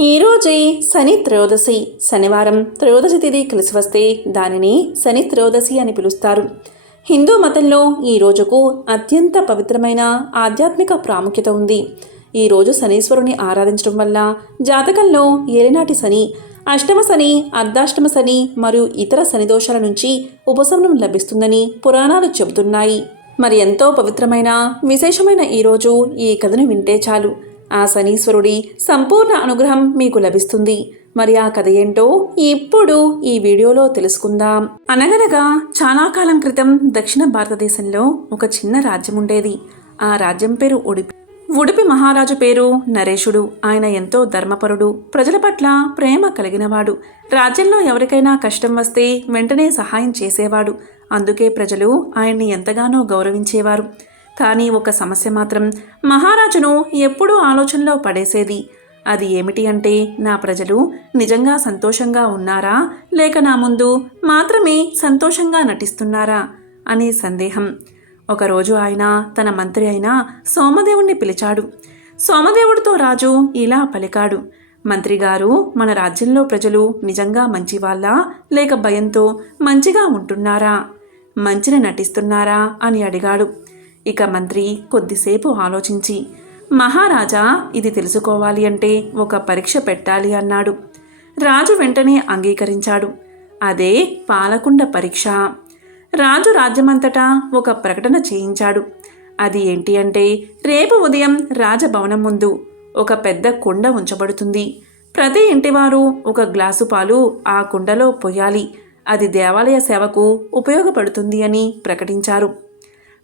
ఈరోజే శని త్రయోదశి. శనివారం త్రయోదశి తిథి కలిసి వస్తే దానిని శని త్రయోదశి అని పిలుస్తారు. హిందూ మతంలో ఈ రోజుకు అత్యంత పవిత్రమైన ఆధ్యాత్మిక ప్రాముఖ్యత ఉంది. ఈరోజు శనీశ్వరుని ఆరాధించడం వల్ల జాతకంలో ఏలినాటి శని, అష్టమ శని, అర్ధాష్టమ శని మరియు ఇతర శని దోషాల నుంచి ఉపశమనం లభిస్తుందని పురాణాలు చెబుతున్నాయి. మరి ఎంతో పవిత్రమైన విశేషమైన ఈరోజు ఈ కథను వింటే చాలు, ఆ శనీశ్వరుడి సంపూర్ణ అనుగ్రహం మీకు లభిస్తుంది. మరి ఆ కథ ఏంటో ఇప్పుడు ఈ వీడియోలో తెలుసుకుందాం. అనగనగా చాలా కాలం క్రితం దక్షిణ భారతదేశంలో ఒక చిన్న రాజ్యం ఉండేది. ఆ రాజ్యం పేరు ఉడిపి. ఉడిపి మహారాజు పేరు నరేషుడు. ఆయన ఎంతో ధర్మపరుడు, ప్రజల పట్ల ప్రేమ కలిగినవాడు. రాజ్యంలో ఎవరికైనా కష్టం వస్తే వెంటనే సహాయం చేసేవాడు. అందుకే ప్రజలు ఆయన్ని ఎంతగానో గౌరవించేవారు. కానీ ఒక సమస్య మాత్రం మహారాజును ఎప్పుడూ ఆలోచనలో పడేసేది. అది ఏమిటి అంటే, నా ప్రజలు నిజంగా సంతోషంగా ఉన్నారా, లేక నా ముందు మాత్రమే సంతోషంగా నటిస్తున్నారా అనే సందేహం. ఒకరోజు ఆయన తన మంత్రి అయిన సోమదేవుణ్ణి పిలిచాడు. సోమదేవుడితో రాజు ఇలా పలికాడు: మంత్రిగారు, మన రాజ్యంలో ప్రజలు నిజంగా మంచివాళ్ళా, లేక భయంతో మంచిగా ఉంటున్నారా, మంచిని నటిస్తున్నారా అని అడిగాడు. ఇక మంత్రి కొద్దిసేపు ఆలోచించి, మహారాజా, ఇది తెలుసుకోవాలి అంటే ఒక పరీక్ష పెట్టాలి అన్నాడు. రాజు వెంటనే అంగీకరించాడు. అదే పాలకుండ పరీక్ష. రాజు రాజ్యమంతటా ఒక ప్రకటన చేయించాడు. అది ఏంటి అంటే, రేపు ఉదయం రాజభవనం ముందు ఒక పెద్ద కుండ ఉంచబడుతుంది. ప్రతి ఇంటివారు ఒక గ్లాసు పాలు ఆ కుండలో పొయ్యాలి. అది దేవాలయ సేవకు ఉపయోగపడుతుంది అని ప్రకటించారు.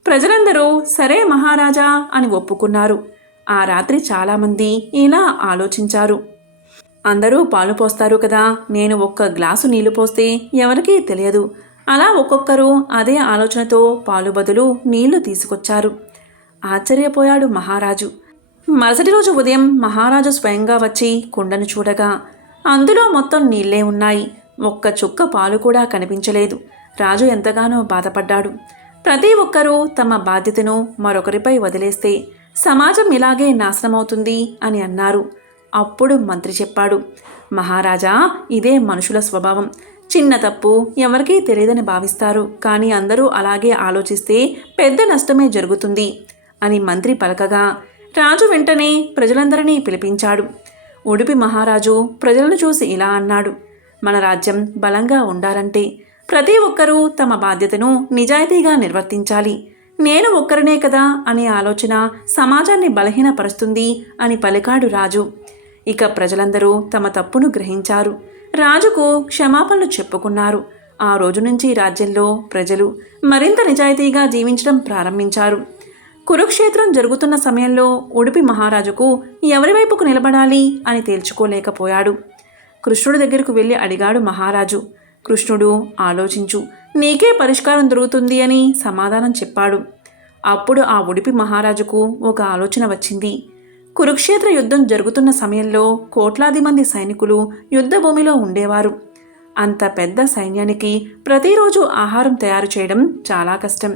ప్రజలందరూ సరే మహారాజా అని ఒప్పుకున్నారు. ఆ రాత్రి చాలామంది ఇలా ఆలోచించారు: అందరూ పాలు పోస్తారు కదా, నేను ఒక్క గ్లాసు నీళ్లు పోస్తే ఎవరికీ తెలియదు. అలా ఒక్కొక్కరు అదే ఆలోచనతో పాలు బదులు నీళ్లు తీసుకొచ్చారు. ఆశ్చర్యపోయాడు మహారాజు. మరుసటి రోజు ఉదయం మహారాజు స్వయంగా వచ్చి కుండను చూడగా అందులో మొత్తం నీళ్లే ఉన్నాయి. ఒక్క చుక్క పాలు కూడా కనిపించలేదు. రాజు ఎంతగానో బాధపడ్డాడు. ప్రతి ఒక్కరూ తమ బాధ్యతను మరొకరిపై వదిలేస్తే సమాజం ఇలాగే నాశనమవుతుంది అని అన్నారు. అప్పుడు మంత్రి చెప్పాడు: మహారాజా, ఇదే మనుషుల స్వభావం. చిన్న తప్పు ఎవరికీ తెలియదని భావిస్తారు, కానీ అందరూ అలాగే ఆలోచిస్తే పెద్ద నష్టమే జరుగుతుంది అని మంత్రి పలకగా రాజు వెంటనే ప్రజలందరినీ పిలిపించాడు. ఉడిపి మహారాజు ప్రజలను చూసి ఇలా అన్నాడు: మన రాజ్యం బలంగా ఉండాలంటే ప్రతి ఒక్కరూ తమ బాధ్యతను నిజాయితీగా నిర్వర్తించాలి. నేను ఒక్కరినే కదా అనే ఆలోచన సమాజాన్ని బలహీనపరుస్తుంది అని పలికాడు రాజు. ఇక ప్రజలందరూ తమ తప్పును గ్రహించారు. రాజుకు క్షమాపణలు చెప్పుకున్నారు. ఆ రోజు నుంచి రాజ్యంలో ప్రజలు మరింత నిజాయితీగా జీవించడం ప్రారంభించారు. కురుక్షేత్రం జరుగుతున్న సమయంలో ఉడిపి మహారాజుకు ఎవరి వైపుకు నిలబడాలి అని తేల్చుకోలేకపోయాడు. కృష్ణుడి దగ్గరకు వెళ్ళి అడిగాడు మహారాజు. కృష్ణుడు ఆలోచించు, నీకే పరిష్కారం దొరుకుతుంది అని సమాధానం చెప్పాడు. అప్పుడు ఆ ఉడిపి మహారాజుకు ఒక ఆలోచన వచ్చింది. కురుక్షేత్ర యుద్ధం జరుగుతున్న సమయంలో కోట్లాది మంది సైనికులు యుద్ధభూమిలో ఉండేవారు. అంత పెద్ద సైన్యానికి ప్రతిరోజు ఆహారం తయారు చేయడం చాలా కష్టం.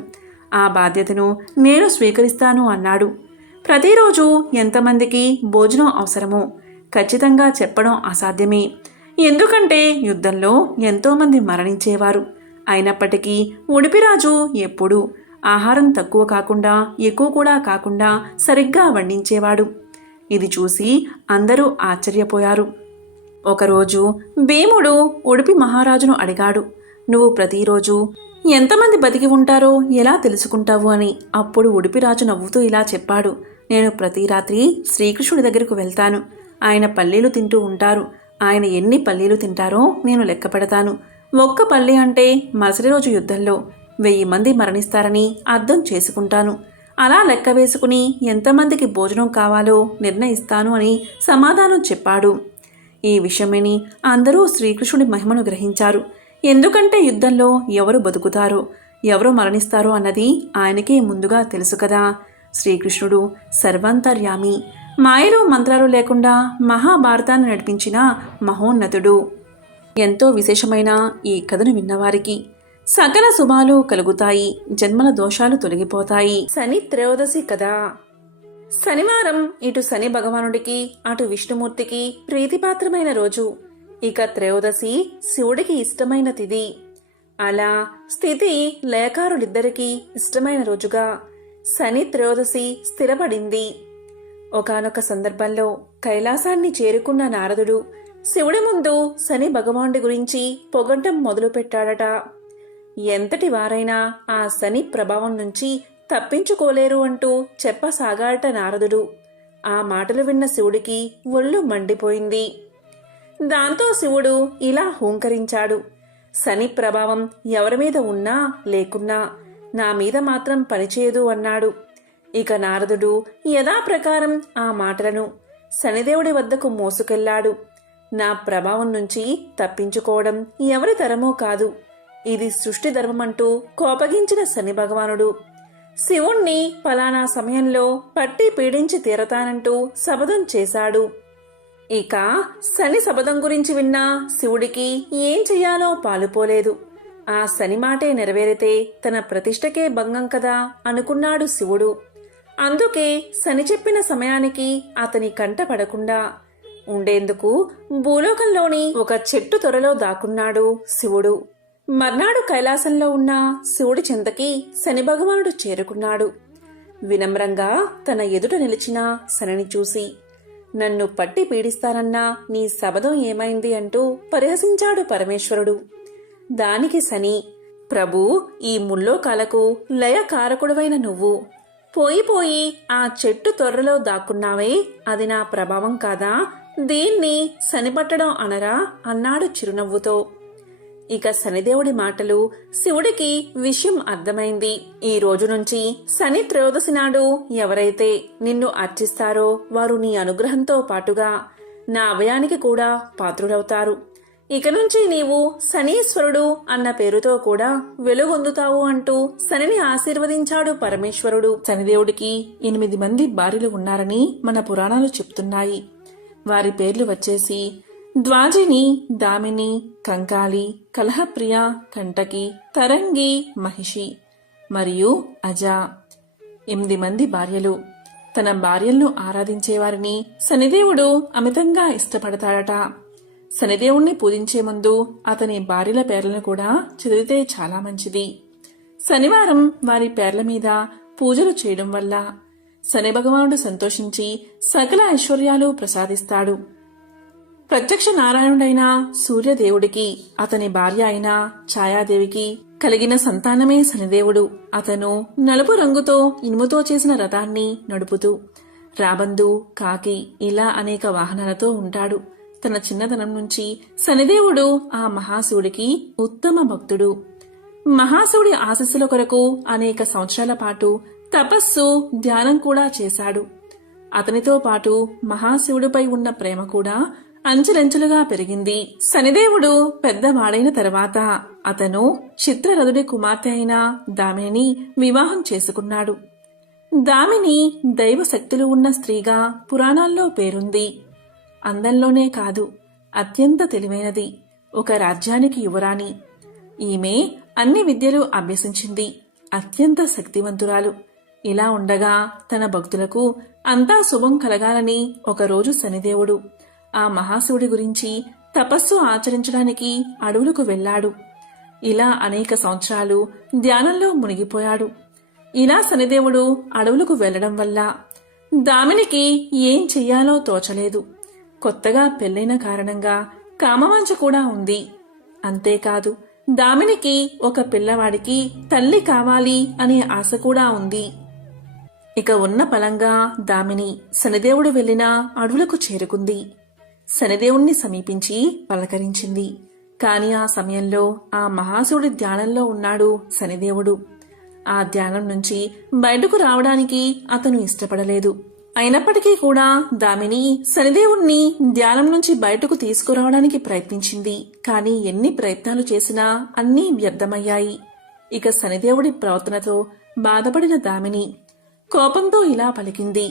ఆ బాధ్యతను నేను స్వీకరిస్తాను అన్నాడు. ప్రతిరోజు ఎంతమందికి భోజనం అవసరమో ఖచ్చితంగా చెప్పడం అసాధ్యమే. ఎందుకంటే యుద్ధంలో ఎంతోమంది మరణించేవారు. అయినప్పటికీ ఉడిపిరాజు ఎప్పుడూ ఆహారం తక్కువ కాకుండా ఎక్కువ కూడా కాకుండా సరిగ్గా వండించేవాడు. ఇది చూసి అందరూ ఆశ్చర్యపోయారు. ఒకరోజు భీముడు ఉడిపి మహారాజును అడిగాడు: నువ్వు ప్రతిరోజు ఎంతమంది బతికి ఉంటారో ఎలా తెలుసుకుంటావు అని. అప్పుడు ఉడిపిరాజు నవ్వుతూ ఇలా చెప్పాడు: నేను ప్రతి రాత్రి శ్రీకృష్ణుడి దగ్గరకు వెళ్తాను. ఆయన పల్లీలు తింటూ ఉంటారు. ఆయన ఎన్ని పల్లీలు తింటారో నేను లెక్క పెడతాను. ఒక్క పల్లి అంటే మరుసటి రోజు యుద్ధంలో 1000 మంది మరణిస్తారని అర్థం చేసుకుంటాను. అలా లెక్క వేసుకుని ఎంతమందికి భోజనం కావాలో నిర్ణయిస్తాను అని సమాధానం చెప్పాడు. ఈ విషయమని అందరూ శ్రీకృష్ణుడి మహిమను గ్రహించారు. ఎందుకంటే యుద్ధంలో ఎవరు బతుకుతారో ఎవరు మరణిస్తారో అన్నది ఆయనకే ముందుగా తెలుసు కదా. శ్రీకృష్ణుడు సర్వాంతర్యామి, మాయలు మంత్రాలు లేకుండా మహాభారతాన్ని నడిపించిన మహోన్నతుడు. ఎంతో విశేషమైన ఈ కథను విన్నవారికి సకల శుభాలు కలుగుతాయి, జన్మల దోషాలు తొలగిపోతాయి. శని త్రయోదశి కథ. శనివారం ఇటు శని భగవానుడికి అటు విష్ణుమూర్తికి ప్రీతిపాత్రమైన రోజు. ఇక త్రయోదశి శివుడికి ఇష్టమైన తిథి. అలా స్థితి లేఖారులిద్దరికీ ఇష్టమైన రోజుగా శని త్రయోదశి స్థిరపడింది. ఒకానొక సందర్భంలో కైలాసాన్ని చేరుకున్న నారదుడు శివుడి ముందు శని భగవానుడి గురించి పొగడ్డం మొదలుపెట్టాడట. ఎంతటి వారైనా ఆ శని ప్రభావం నుంచి తప్పించుకోలేరు అంటూ చెప్పసాగాడట నారదుడు. ఆ మాటలు విన్న శివుడికి ఒళ్ళు మండిపోయింది. దాంతో శివుడు ఇలా హూంకరించాడు, శని ప్రభావం ఎవరి మీద ఉన్నా లేకున్నా నా మీద మాత్రం పనిచేయదు అన్నాడు. ఇక నారదుడు యథాప్రకారం ఆ మాటలను శనిదేవుడి వద్దకు మోసుకెళ్లాడు. నా ప్రభావం నుంచి తప్పించుకోవడం ఎవరి తరమో కాదు, ఇది సృష్టి ధర్మమంటూ కోపగించిన శని భగవానుడు శివుణ్ణి ఫలానా సమయంలో పట్టి పీడించి తీరతానంటూ శపథం చేశాడు. ఇక శని శపథం గురించి విన్న శివుడికి ఏం చెయ్యాలో పాలుపోలేదు. ఆ శని మాటే నెరవేరితే తన ప్రతిష్టకే భంగం కదా అనుకున్నాడు శివుడు. అందుకే శని చెప్పిన సమయానికి అతని కంట పడకుండా ఉండేందుకు భూలోకంలోని ఒక చెట్టు తొరలో దాక్కున్నాడు శివుడు. మర్నాడు కైలాసంలో ఉన్న శివుడి చెంతకి శని భగవానుడు చేరుకున్నాడు. వినమ్రంగా తన ఎదుట నిలిచిన శనిని చూసి, నన్ను పట్టి పీడిస్తానన్నా నీ శబదం ఏమైంది అంటూ పరిహసించాడు పరమేశ్వరుడు. దానికి శని, ప్రభూ, ఈ ముల్లోకాలకు లయకారకుడవైన నువ్వు పోయి ఆ చెట్టు తొర్రలో దాక్కున్నావే, అది నా ప్రభావం కాదా, దీన్ని శనిపట్టడం అనరా అన్నాడు చిరునవ్వుతో. ఇక శనిదేవుడి మాటలు శివుడికి విషయం అర్థమైంది. ఈ రోజు నుంచి శని త్రయోదశి నాడు ఎవరైతే నిన్ను అర్చిస్తారో వారు నీ అనుగ్రహంతో పాటుగా నా అభయానికి కూడా పాత్రుడవుతారు. ఇక నుంచి నీవు శనీశ్వరుడు అన్న పేరుతో కూడా వెలుగొందుతావు అంటూ శనిని ఆశీర్వదించాడు పరమేశ్వరుడు. శనిదేవుడికి 8 మంది భార్యలు ఉన్నారని మన పురాణాలు చెప్తున్నాయి. వారి పేర్లు వచ్చేసి ద్వాజిని, దామిని, కంకాలి, కలహప్రియ, కంటకి, తరంగి, మహిషి మరియు అజ. 8 మంది భార్యలు. తన భార్యలను ఆరాధించేవారిని శనిదేవుడు అమితంగా ఇష్టపడతాడట. శనిదేవుణ్ణి పూజించే ముందు అతని భార్యల పేర్లను కూడా చదివితే చాలా మంచిది. శనివారం వారి పేర్ల మీద పూజలు చేయడం వల్ల శని భగవానుడు సంతోషించి సకల ఐశ్వర్యాలు ప్రసాదిస్తాడు. ప్రత్యక్ష నారాయణుడైన సూర్యదేవుడికి అతని భార్య అయిన ఛాయాదేవికి కలిగిన సంతానమే శనిదేవుడు. అతను నలుపు రంగుతో ఇనుముతో చేసిన రథాన్ని నడుపుతూ రాబందు, కాకి ఇలా అనేక వాహనాలతో ఉంటాడు. తన చిన్నతనం నుంచి శనిదేవుడు ఆ మహాశివుడికి ఉత్తమ భక్తుడు. మహాశివుడి ఆశీస్సుల కొరకు అనేక సంవత్సరాల పాటు తపస్సు, ధ్యానం కూడా చేశాడు. అతనితో పాటు మహాశివుడిపై ఉన్న ప్రేమ కూడా అంచెలంచెలుగా పెరిగింది. శనిదేవుడు పెద్దవాడైన తర్వాత అతను చిత్రరథుడి కుమార్తె అయిన దామిని వివాహం చేసుకున్నాడు. దామిని దైవ శక్తులు ఉన్న స్త్రీగా పురాణాల్లో పేరుంది. అందంలోనే కాదు, అత్యంత తెలివైనది. ఒక రాజ్యానికి యువరాణి. ఈమె అన్ని విద్యలు అభ్యసించింది. అత్యంత శక్తివంతురాలు. ఇలా ఉండగా తన భక్తులకు అంతా శుభం కలగాలని ఒకరోజు శనిదేవుడు ఆ మహాశివుడి గురించి తపస్సు ఆచరించడానికి అడవులకు వెళ్లాడు. ఇలా అనేక సంవత్సరాలు ధ్యానంలో మునిగిపోయాడు. ఇలా శనిదేవుడు అడవులకు వెళ్లడం వల్ల దామినికి ఏం చెయ్యాలో తోచలేదు. కొత్తగా పెళ్లైన కారణంగా కామవాంఛ కూడా ఉంది. అంతేకాదు, దామినికి ఒక పిల్లవాడికి తల్లి కావాలి అనే ఆశ కూడా ఉంది. ఇక ఉన్న పలంగా దామిని శనిదేవుడు వెళ్లిన అడవులకు చేరుకుంది. శనిదేవుణ్ణి సమీపించి పలకరించింది. కాని ఆ సమయంలో ఆ మహాశివుడి ధ్యానంలో ఉన్నాడు శనిదేవుడు. ఆ ధ్యానం నుంచి బయటకు రావడానికి అతను ఇష్టపడలేదు. అయినప్పటికీ కూడా దామిని శనిదేవుణ్ణి ధ్యానం నుంచి బయటకు తీసుకురావడానికి ప్రయత్నించింది. కాని ఎన్ని ప్రయత్నాలు చేసినా అన్నీ వ్యర్థమయ్యాయి. ఇక శనిదేవుడి ప్రవర్తనతో బాధపడిన దామిని కోపంతో ఇలా పలికింది,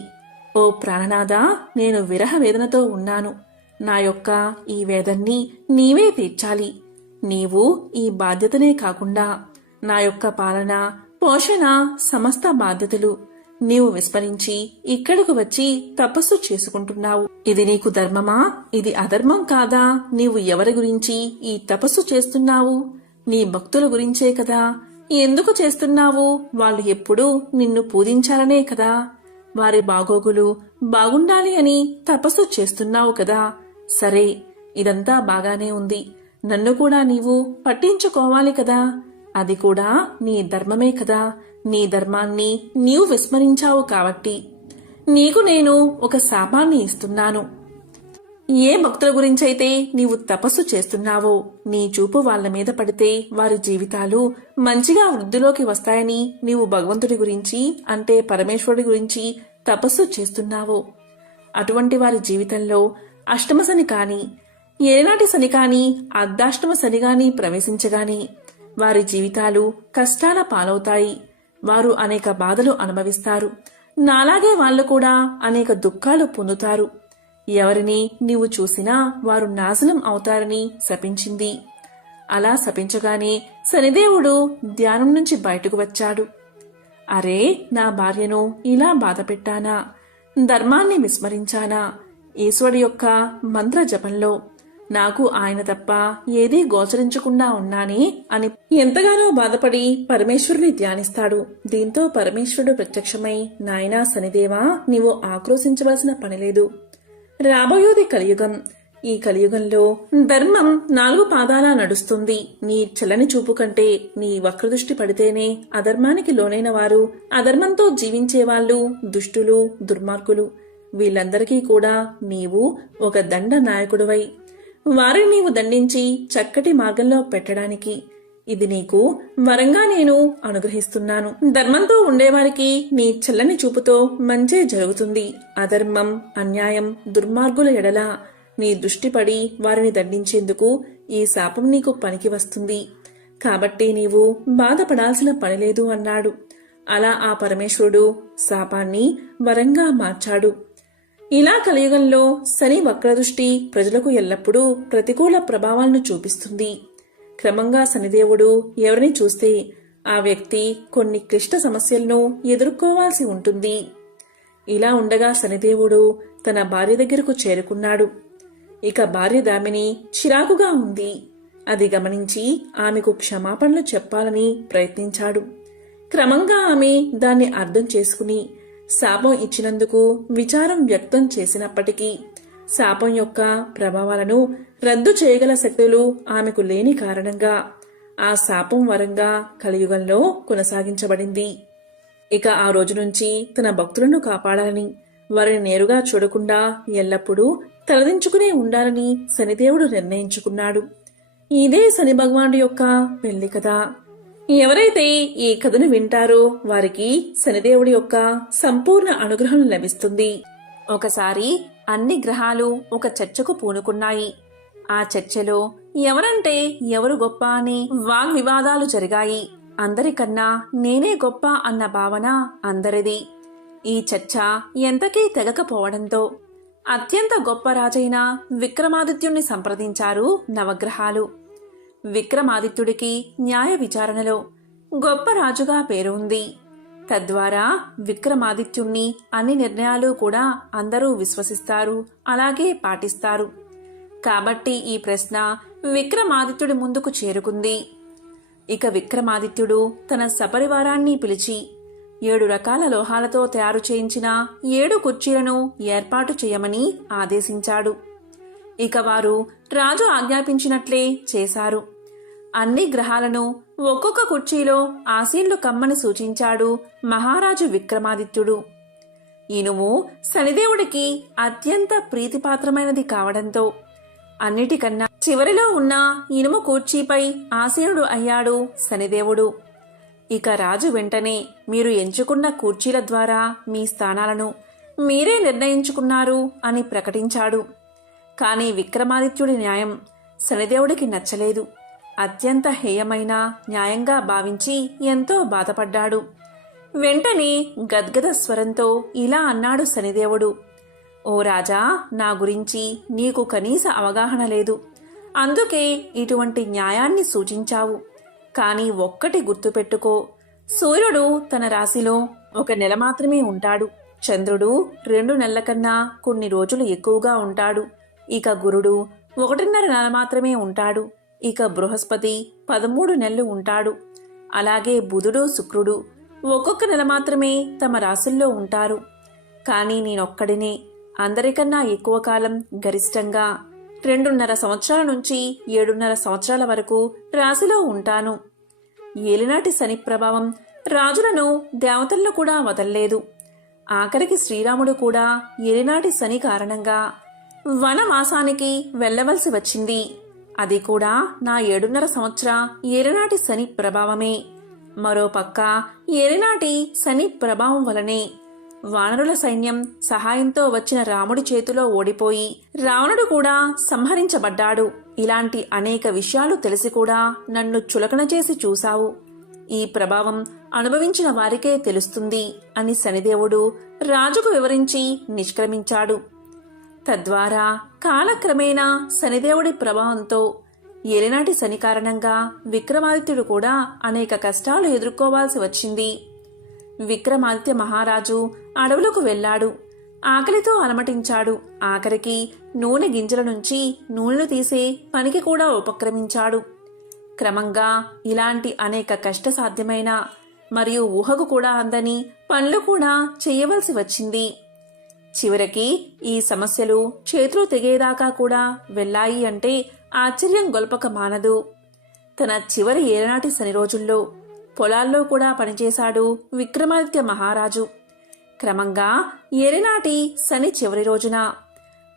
ఓ ప్రాణనాథా, నేను విరహ వేదనతో ఉన్నాను. నా యొక్క ఈ వేదన్ని నీవే తీర్చాలి. నీవు ఈ బాధ్యతనే కాకుండా నా యొక్క పాలన, పోషణ, సమస్త బాధ్యతలు నీవు విస్మరించి ఇక్కడకు వచ్చి తపస్సు చేసుకుంటున్నావు. ఇది నీకు ధర్మమా? ఇది అధర్మం కాదా? నీవు ఎవరి గురించి ఈ తపస్సు చేస్తున్నావు? నీ భక్తుల గురించే కదా. ఎందుకు చేస్తున్నావు? వాళ్ళు ఎప్పుడూ నిన్ను పూజించాలనే కదా. వారి బాగోగులు బాగుండాలి అని తపస్సు చేస్తున్నావు కదా. సరే, ఇదంతా బాగానే ఉంది. నన్ను కూడా నీవు పట్టించుకోవాలి కదా. అది కూడా నీ ధర్మమే కదా. నీ ధర్మాన్ని నీవు విస్మరించావు కాబట్టి నీకు నేను ఒక శాపాన్ని ఇస్తున్నాను. ఏ భక్తుల గురించైతే నీవు తపస్సు చేస్తున్నావో నీ చూపు వాళ్ల మీద పడితే వారి జీవితాలు మంచిగా వృద్ధిలోకి వస్తాయని నీవు భగవంతుడి గురించి అంటే పరమేశ్వరుడి గురించి తపస్సు చేస్తున్నావో అటువంటి వారి జీవితంలో అష్టమ శని కాని, ఏనాటి శని కాని, అర్ధాష్టమ శని గాని ప్రవేశించగాని వారి జీవితాలు కష్టాల పాలవుతాయి. వారు అనేక బాధలు అనుభవిస్తారు. నాలాగే వాళ్లు కూడా అనేక దుఃఖాలు పొందుతారు. ఎవరిని నీవు చూసినా వారు నాశనం అవుతారని శపించింది. అలా శపించగానే శనిదేవుడు ధ్యానం నుంచి బయటకు వచ్చాడు. అరే, నా భార్యను ఇలా బాధపెట్టానా? ధర్మాన్ని విస్మరించానా? ఈశ్వరుడి యొక్క మంత్ర జపంలో నాకు ఆయన తప్ప ఏదీ గోచరించకుండా ఉన్నానే అని ఎంతగానో బాధపడి పరమేశ్వరుని ధ్యానిస్తాడు. దీంతో పరమేశ్వరుడు ప్రత్యక్షమై, నాయనా శనిదేవా, నీవు ఆక్రోశించవలసిన పనిలేదు. రాబోయేది కలియుగం. ఈ కలియుగంలో ధర్మం 4 పాదాలా నడుస్తుంది. నీ చల్లని చూపు కంటే నీ వక్రదృష్టి పడితేనే అధర్మానికి లోనైన వారు, అధర్మంతో జీవించేవాళ్లు, దుష్టులు, దుర్మార్గులు వీళ్ళందరికీ కూడా నీవు ఒక దండ నాయకుడివై వారిని నీవు దండించి చక్కటి మార్గంలో పెట్టడానికి ఇది నీకు వరంగా నేను అనుగ్రహిస్తున్నాను. ధర్మంతో ఉండేవారికి నీ చల్లని చూపుతో మంచే జరుగుతుంది. అధర్మం, అన్యాయం, దుర్మార్గుల ఎడల నీ దృష్టి పడి వారిని దండించేందుకు ఈ శాపం నీకు పనికి వస్తుంది. కాబట్టి నీవు బాధపడాల్సిన పనిలేదు అన్నాడు. అలా ఆ పరమేశ్వరుడు శాపాన్ని వరంగా మార్చాడు. ఇలా కలియుగంలో శని వక్రదృష్టి ప్రజలకు ఎల్లప్పుడూ ప్రతికూల ప్రభావాలను చూపిస్తుంది. క్రమంగా శనిదేవుడు ఎవరిని చూస్తే ఆ వ్యక్తి కొన్ని క్లిష్ట సమస్యలను ఎదుర్కోవాల్సి ఉంటుంది. ఇలా ఉండగా శనిదేవుడు తన భార్య దగ్గరకు చేరుకున్నాడు. ఇక భార్య దామిని చిరాకుగా ఉంది. అది గమనించి ఆమెకు క్షమాపణలు చెప్పాలని ప్రయత్నించాడు. క్రమంగా ఆమె దాన్ని అర్థం చేసుకుని శాపం ఇచ్చినందుకు విచారం వ్యక్తం చేసినప్పటికీ శాపం యొక్క ప్రభావాలను రద్దు చేయగల శక్తులు ఆమెకు లేని కారణంగా ఆ శాపం వరంగా కలియుగంలో కొనసాగించబడింది. ఇక ఆ రోజు నుంచి తన భక్తులను కాపాడాలని, వారిని నేరుగా చూడకుండా ఎల్లప్పుడూ తలదించుకునే ఉండాలని శనిదేవుడు నిర్ణయించుకున్నాడు. ఇదే శని భగవానుడి యొక్క పెళ్లి కథ. ఎవరైతే ఈ కథను వింటారో వారికి శనిదేవుడి యొక్క సంపూర్ణ అనుగ్రహం లభిస్తుంది. ఒకసారి అన్ని గ్రహాలు ఒక చర్చకు పూనుకున్నాయి. ఆ చర్చలో ఎవరంటే ఎవరు గొప్ప అని వాగ్వివాదాలు జరిగాయి. అందరికన్నా నేనే గొప్ప అన్న భావన అందరిది. ఈ చర్చ ఎంతకీ తెగకపోవడంతో అత్యంత గొప్ప రాజైన విక్రమాదిత్యుణ్ణి సంప్రదించారు నవగ్రహాలు. విక్రమాదిత్యుడికి న్యాయ విచారణలో గొప్ప రాజుగా పేరు ఉంది. తద్వారా విక్రమాదిత్యుణ్ణి అన్ని నిర్ణయాలు కూడా అందరూ విశ్వసిస్తారు, అలాగే పాటిస్తారు. కాబట్టి ఈ ప్రశ్న విక్రమాదిత్యుడి ముందుకు చేరుకుంది. ఇక విక్రమాదిత్యుడు తన సపరివారాన్ని పిలిచి 7 రకాల లోహాలతో తయారు చేయించిన 7 కుర్చీలను ఏర్పాటు చేయమని ఆదేశించాడు. ఇక వారు రాజు ఆజ్ఞాపించినట్లే చేశారు. అన్ని గ్రహాలను ఒక్కొక్క కుర్చీలో ఆసీన్లు కమ్మని సూచించాడు మహారాజు విక్రమాదిత్యుడు. ఇనుము శనిదేవుడికి అత్యంత ప్రీతిపాత్రమైనది కావడంతో అన్నిటికన్నా చివరిలో ఉన్న ఇనుము కుర్చీపై ఆసీనుడు అయ్యాడు శనిదేవుడు. ఇక రాజు వెంటనే మీరు ఎంచుకున్న కుర్చీల ద్వారా మీ స్థానాలను మీరే నిర్ణయించుకున్నారు అని ప్రకటించాడు. కాని విక్రమాదిత్యుడి న్యాయం శనిదేవుడికి నచ్చలేదు. అత్యంత హేయమైన న్యాయంగా భావించి ఎంతో బాధపడ్డాడు. వెంటనే గద్గద స్వరంతో ఇలా అన్నాడు శనిదేవుడు, ఓ రాజా, నా గురించి నీకు కనీస అవగాహన లేదు. అందుకే ఇటువంటి న్యాయాన్ని సూచించావు. కాని ఒక్కటి గుర్తుపెట్టుకో, సూర్యుడు తన రాశిలో 1 నెల మాత్రమే ఉంటాడు. చంద్రుడు 2 నెలల కన్నా కొన్ని రోజులు ఎక్కువగా ఉంటాడు. ఇక గురుడు 1.5 నెల మాత్రమే ఉంటాడు. ఇక బృహస్పతి 13 నెలలు ఉంటాడు. అలాగే బుధుడు, శుక్రుడు ఒక్కొక్క నెల మాత్రమే తమ రాశుల్లో ఉంటారు. కానీ నేనొక్కడినే అందరికన్నా ఎక్కువ కాలం, గరిష్టంగా 2.5 సంవత్సరాల నుంచి 7.5 సంవత్సరాల వరకు రాశిలో ఉంటాను. ఏలినాటి శని ప్రభావం రాజులను, దేవతలను కూడా వదల్లేదు. ఆఖరికి శ్రీరాముడు కూడా ఏలినాటి శని కారణంగా వనవాసానికి వెళ్లవలసి వచ్చింది. అది కూడా నా 7.5 సంవత్సర ఏలినాటి శని ప్రభావమే. మరోపక్క ఏలినాటి శని ప్రభావం వలనే వానరుల సైన్యం సహాయంతో వచ్చిన రాముడి చేతిలో ఓడిపోయి రావణుడు కూడా సంహరించబడ్డాడు. ఇలాంటి అనేక విషయాలు తెలిసి కూడా నన్ను చులకన చేసి చూశావు. ఈ ప్రభావం అనుభవించిన వారికే తెలుస్తుంది అని శనిదేవుడు రాజుకు వివరించి నిష్క్రమించాడు. తద్వారా కాలక్రమేణా శనిదేవుడి ప్రభావంతో ఏలినాటి శని కారణంగా విక్రమాదిత్యుడు కూడా అనేక కష్టాలు ఎదుర్కోవాల్సి వచ్చింది. విక్రమాదిత్య మహారాజు అడవులకు వెళ్లాడు. ఆకలితో అలమటించాడు. ఆఖరికి నూనె గింజల నుంచి నూనెలు తీసే పనికి కూడా ఉపక్రమించాడు. క్రమంగా ఇలాంటి అనేక కష్టసాధ్యమైన మరియు ఊహకు కూడా అందని పనులు కూడా చేయవలసి వచ్చింది. చివరికి ఈ సమస్యలు చేతులు తెగేదాకా కూడా వెళ్ళాయి అంటే ఆశ్చర్యం గొల్పక మానదు. తన చివరి ఏలనాటి శని రోజుల్లో పొలాల్లో కూడా పనిచేశాడు విక్రమాదిత్య మహారాజు. క్రమంగా ఏలినాటి శని చివరి రోజున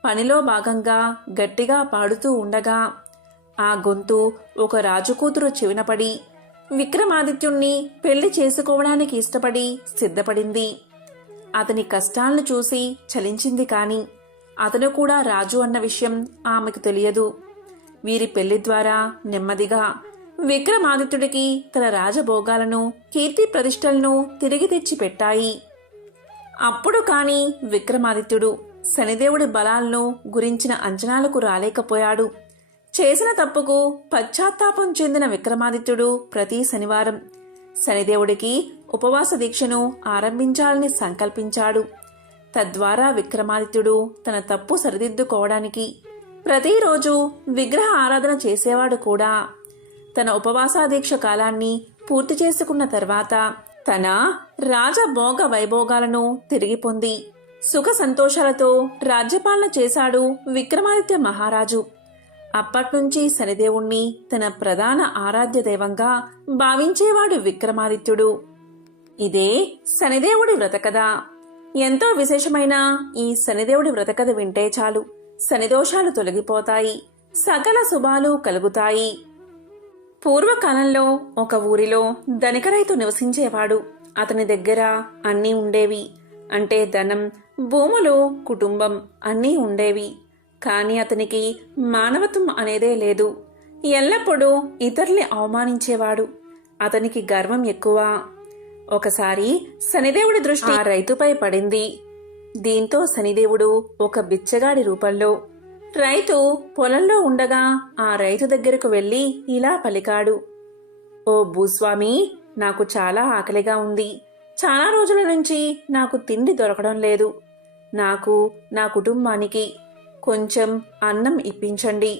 పనిలో భాగంగా గట్టిగా పాడుతూ ఉండగా ఆ గొంతు ఒక రాజుకూతురు చెవినపడి విక్రమాదిత్యుణ్ణి పెళ్లి చేసుకోవడానికి ఇష్టపడి సిద్ధపడింది. అతని కష్టాలను చూసి చలించింది. కాని అతను కూడా రాజు అన్న విషయం ఆమెకు తెలియదు. వీరి పెళ్లి ద్వారా నెమ్మదిగా విక్రమాదిత్యుడికి తన రాజభోగాలను, కీర్తి ప్రతిష్టలను తిరిగి తెచ్చి పెట్టాయి. అప్పుడు కాని విక్రమాదిత్యుడు శనిదేవుడి బలాలను గురించిన అంచనాలకు రాలేకపోయాడు. చేసిన తప్పుకు పశ్చాత్తాపం చెందిన విక్రమాదిత్యుడు ప్రతి శనివారం శనిదేవుడికి ఉపవాస దీక్షను ఆరంభించాలని సంకల్పించాడు. తద్వారా విక్రమాదిత్యుడు తన తప్పు సరిదిద్దుకోవడానికి ప్రతిరోజు విగ్రహ ఆరాధన చేసేవాడు కూడా. తన ఉపవాసాదీక్ష కాలాన్ని పూర్తి చేసుకున్న తర్వాత తన రాజభోగ వైభోగాలను తిరిగి పొంది సుఖ సంతోషాలతో రాజ్యపాలన చేశాడు విక్రమాదిత్య మహారాజు. అప్పట్నుంచి శనిదేవుణ్ణి తన ప్రధాన ఆరాధ్య దైవంగా భావించేవాడు విక్రమాదిత్యుడు. ఇదే శనిదేవుడి వ్రతకథ. ఎంతో విశేషమైన ఈ శనిదేవుడి వ్రతకథ వింటే చాలు శనిదోషాలు తొలగిపోతాయి, సకల శుభాలు కలుగుతాయి. పూర్వకాలంలో ఒక ఊరిలో ధనిక రైతు నివసించేవాడు. అతని దగ్గర అన్నీ ఉండేవి. అంటే ధనం, భూములు, కుటుంబం అన్నీ ఉండేవి. కాని అతనికి మానవత్వం అనేదే లేదు. ఎల్లప్పుడూ ఇతరుల్ని అవమానించేవాడు. అతనికి గర్వం ఎక్కువ. ఒకసారి శనిదేవుడి దృష్టి ఆ రైతుపై పడింది. దీంతో శనిదేవుడు ఒక బిచ్చగాడి రూపంలో రైతు పొలంలో ఉండగా ఆ రైతు దగ్గరకు వెళ్లి ఇలా పలికాడు. ఓ భూస్వామి, నాకు చాలా ఆకలిగా ఉంది. చాలా రోజుల నుంచి నాకు తిండి దొరకడం లేదు. నాకు, నా కుటుంబానికి కొంచెం అన్నం ఇప్పించండి,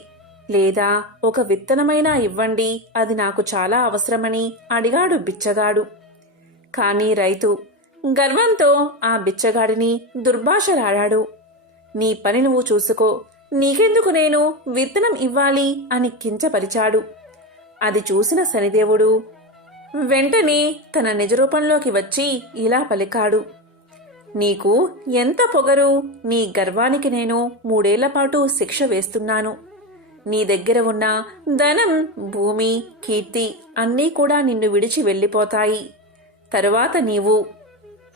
లేదా ఒక విత్తనమైనా ఇవ్వండి, అది నాకు చాలా అవసరమని అడిగాడు బిచ్చగాడు. కాని రైతు గర్వంతో ఆ బిచ్చగాడిని దుర్భాషలాడాడు. నీ పని నువ్వు చూసుకో, నీకెందుకు నేను విత్తనం ఇవ్వాలి అని కించపరిచాడు. అది చూసిన శనిదేవుడు వెంటనే తన నిజరూపంలోకి వచ్చి ఇలా పలికాడు. నీకు ఎంత పొగరు! నీ గర్వానికి నేను 3 ఏళ్ల పాటు శిక్ష వేస్తున్నాను. నీ దగ్గర ఉన్న ధనం, భూమి, కీర్తి అన్నీ కూడా నిన్ను విడిచి వెళ్ళిపోతాయి. తరువాత నీవు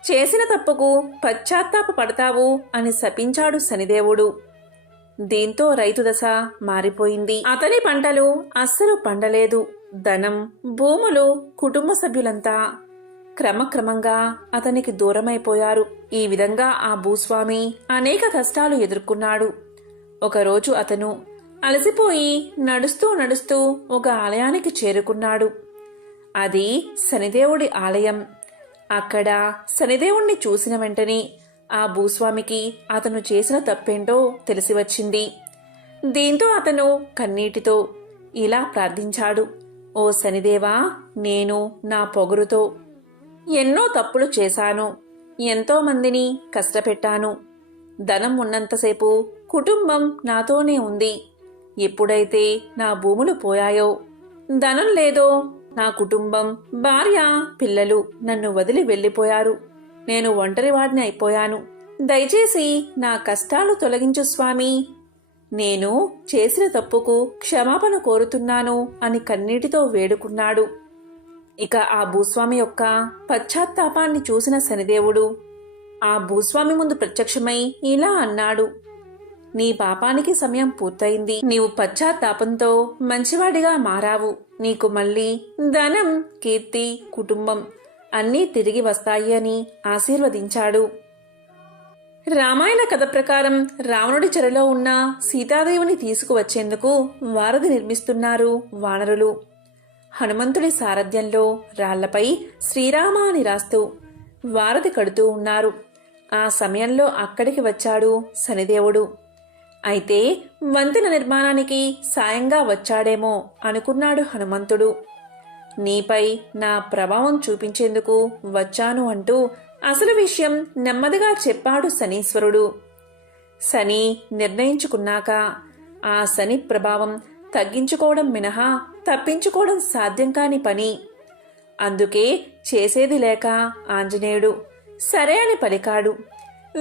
చేసిన తప్పుకు పశ్చాత్తాప పడతావు అని శపించాడు శనిదేవుడు. దీంతో రైతు దశ మారిపోయింది. అతని పంటలు అస్సలు పండలేదు. ధనం, భూములు, కుటుంబ సభ్యులంతా క్రమక్రమంగా అతనికి దూరమైపోయారు. ఈ విధంగా ఆ భూస్వామి అనేక కష్టాలు ఎదుర్కొన్నాడు. ఒకరోజు అతను అలసిపోయి నడుస్తూ నడుస్తూ ఒక ఆలయానికి చేరుకున్నాడు. అది శనిదేవుడి ఆలయం. అక్కడ శనిదేవుణ్ణి చూసిన వెంటనే ఆ భూస్వామికి అతను చేసిన తప్పేంటో తెలిసి వచ్చింది. దీంతో అతను కన్నీటితో ఇలా ప్రార్థించాడు. ఓ శనిదేవా, నేను నా పొగరుతో ఎన్నో తప్పులు చేశాను. ఎంతో మందిని కష్టపెట్టాను. ధనం ఉన్నంతసేపు కుటుంబం నాతోనే ఉంది. ఎప్పుడైతే నా భూములు పోయాయో, ధనం లేదో, నా కుటుంబం, భార్య, పిల్లలు నన్ను వదిలి వెళ్ళిపోయారు. నేను ఒంటరివాడిని అయిపోయాను. దయచేసి నా కష్టాలు తొలగించు స్వామి. నేను చేసిన తప్పుకు క్షమాపణ కోరుతున్నాను అని కన్నీటితో వేడుకున్నాడు. ఇక ఆ భూస్వామి యొక్క పశ్చాత్తాపాన్ని చూసిన శనిదేవుడు ఆ భూస్వామి ముందు ప్రత్యక్షమై ఇలా అన్నాడు. నీ పాపానికి సమయం పూర్తయింది. నీవు పశ్చాత్తాపంతో మంచివాడిగా మారావు. నీకు మళ్ళీ ధనం, కీర్తి, కుటుంబం అన్నీ తిరిగి వస్తాయి అని ఆశీర్వదించాడు. రామాయణ కథ ప్రకారం రావణుడి చెరలో ఉన్న సీతాదేవిని తీసుకువచ్చేందుకు వారధి నిర్మిస్తున్నారు వానరులు. హనుమంతుడి సారథ్యంలో రాళ్లపై శ్రీరామ అని రాస్తూ వారధి కడుతూ ఉన్నారు. ఆ సమయంలో అక్కడికి వచ్చాడు శనిదేవుడు. అయితే వంతెన నిర్మాణానికి సాయంగా వచ్చాడేమో అనుకున్నాడు హనుమంతుడు. నీపై నా ప్రభావం చూపించేందుకు వచ్చాను అంటూ అసలు విషయం నెమ్మదిగా చెప్పాడు శనీశ్వరుడు. శని నిర్ణయించుకున్నాక ఆ శని ప్రభావం తగ్గించుకోవడం మినహా తప్పించుకోవడం సాధ్యం కాని పని. అందుకే చేసేది లేక ఆంజనేయుడు సరే అని పలికాడు.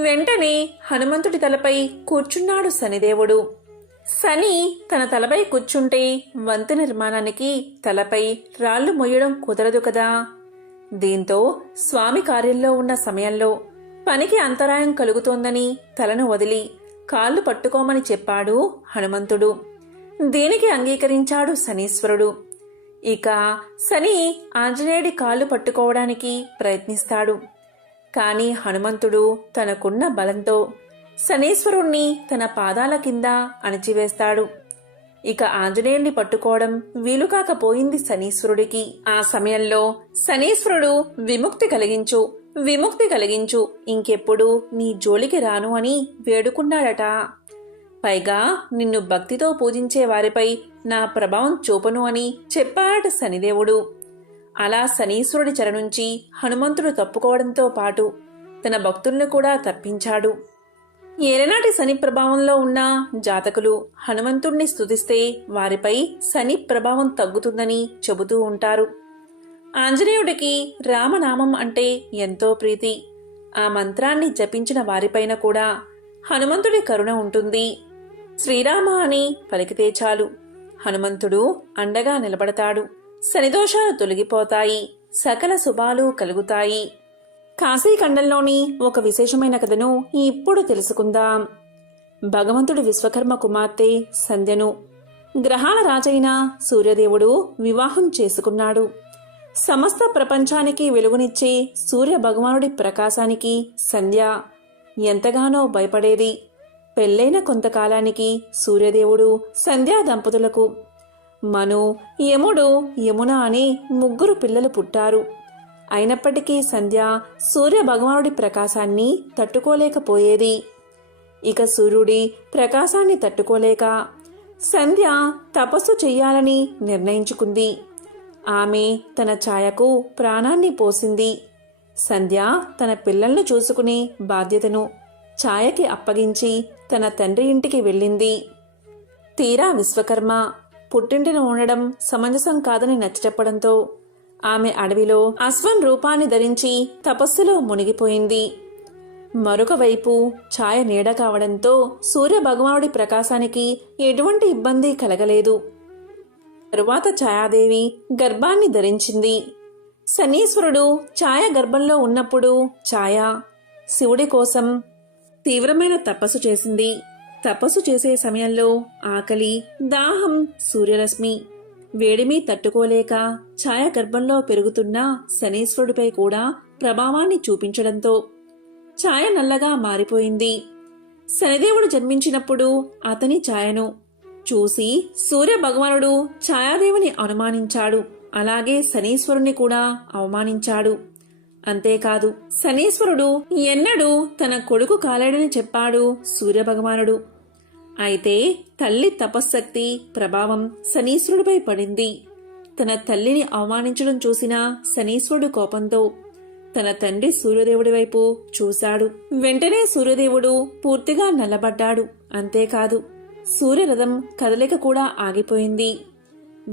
వెంటనే హనుమంతుడి తలపై కూర్చున్నాడు శనిదేవుడు. శని తన తలపై కూర్చుంటే వంతెన నిర్మాణానికి తలపై రాళ్లు మొయ్యడం కుదరదు కదా. దీంతో స్వామి కార్యంలో ఉన్న సమయంలో పనికి అంతరాయం కలుగుతోందని తలను వదిలి కాళ్ళు పట్టుకోమని చెప్పాడు హనుమంతుడు. దీనికి అంగీకరించాడు శనీశ్వరుడు. ఇక శని ఆంజనేయుడి కాళ్ళు పట్టుకోవడానికి ప్రయత్నిస్తాడు. కాని హనుమంతుడు తనకున్న బలంతో శనీశ్వరుణ్ణి తన పాదాల కింద అణిచివేస్తాడు. ఇక ఆంజనేయుణ్ణి పట్టుకోవడం వీలుకాకపోయింది శనీశ్వరుడికి. ఆ సమయంలో శనీశ్వరుడు విముక్తి కలిగించు, ఇంకెప్పుడు నీ జోలికి రాను అని వేడుకున్నాడట. పైగా నిన్ను భక్తితో పూజించే వారిపై నా ప్రభావం చూపను అని చెప్పాడట శనిదేవుడు. అలా శనీశ్వరుడి చెర నుంచి హనుమంతుడు తప్పుకోవడంతో పాటు తన భక్తులను కూడా తప్పించాడు. ఏలనాటి శని ప్రభావంలో ఉన్న జాతకులు హనుమంతుణ్ణి స్తుతిస్తే వారిపై శని ప్రభావం తగ్గుతుందని చెబుతూ ఉంటారు. ఆంజనేయుడికి రామనామం అంటే ఎంతో ప్రీతి. ఆ మంత్రాన్ని జపించిన వారిపైన కూడా హనుమంతుడి కరుణ ఉంటుంది. శ్రీరామ అని పలికితే చాలు హనుమంతుడు అండగా నిలబడతాడు. శనిదోషాలు తొలగిపోతాయి, సకల శుభాలు కలుగుతాయి. కాశీఖండంలోని ఒక విశేషమైన కథను ఇప్పుడు తెలుసుకుందాం. భగవంతుడి విశ్వకర్మ కుమార్తె సంధ్యను గ్రహాల రాజైన సూర్యదేవుడు వివాహం చేసుకున్నాడు. సమస్త ప్రపంచానికి వెలుగునిచ్చే సూర్య భగవానుడి ప్రకాశానికి సంధ్య ఎంతగానో భయపడేది. పెళ్లైన కొంతకాలానికి సూర్యదేవుడు సంధ్యా దంపతులకు మను, యముడు, యమున అనే 3 పిల్లలు పుట్టారు. అయినప్పటికీ సంధ్య సూర్య భగవానుడి ప్రకాశాన్ని తట్టుకోలేకపోయేది. ఇక సూర్యుడి ప్రకాశాన్ని తట్టుకోలేక సంధ్య తపస్సు చెయ్యాలని నిర్ణయించుకుంది. ఆమె తన ఛాయకు ప్రాణాన్ని పోసింది. సంధ్య తన పిల్లల్ని చూసుకునే బాధ్యతను ఛాయకి అప్పగించి తన తండ్రి ఇంటికి వెళ్ళింది. తీరా విశ్వకర్మ పుట్టింటిని ఉండడం సమంజసం కాదని నచ్చచెప్పడంతో ఆమె అడవిలో అశ్వం రూపాన్ని ధరించి తపస్సులో మునిగిపోయింది. మరొక వైపు ఛాయ నీడ కావడంతో సూర్య భగవానుడి ప్రకాశానికి ఎటువంటి ఇబ్బంది కలగలేదు. తరువాత ఛాయాదేవి గర్భాన్ని ధరించింది. శనీశ్వరుడు ఛాయ గర్భంలో ఉన్నప్పుడు ఛాయ శివుడి కోసం తీవ్రమైన తపస్సు చేసింది. తపస్సు చేసే సమయంలో ఆకలి, దాహం, సూర్యరశ్మి, వేడిమి తట్టుకోలేక ఛాయ గర్భంలో పెరుగుతున్న శనీశ్వరుడిపై కూడా ప్రభావాన్ని చూపించడంతో ఛాయ నల్లగా మారిపోయింది. శనిదేవుడు జన్మించినప్పుడు అతని ఛాయను చూసి సూర్య భగవానుడు ఛాయాదేవిని అనుమానించాడు. అలాగే శనీశ్వరుణ్ణి కూడా అవమానించాడు. అంతేకాదు శనీశ్వరుడు ఎన్నడూ తన కొడుకు కాలేడని చెప్పాడు సూర్యభగవానుడు. అయితే తల్లి తపశ్శక్తి ప్రభావం శనీశ్వరుడిపై పడింది. తన తల్లిని అవమానించడం చూసిన శనీశ్వరుడు కోపంతో తన తండ్రి సూర్యదేవుడి వైపు చూశాడు. వెంటనే సూర్యదేవుడు పూర్తిగా నల్లబడ్డాడు. అంతేకాదు సూర్యరథం కదలిక కూడా ఆగిపోయింది.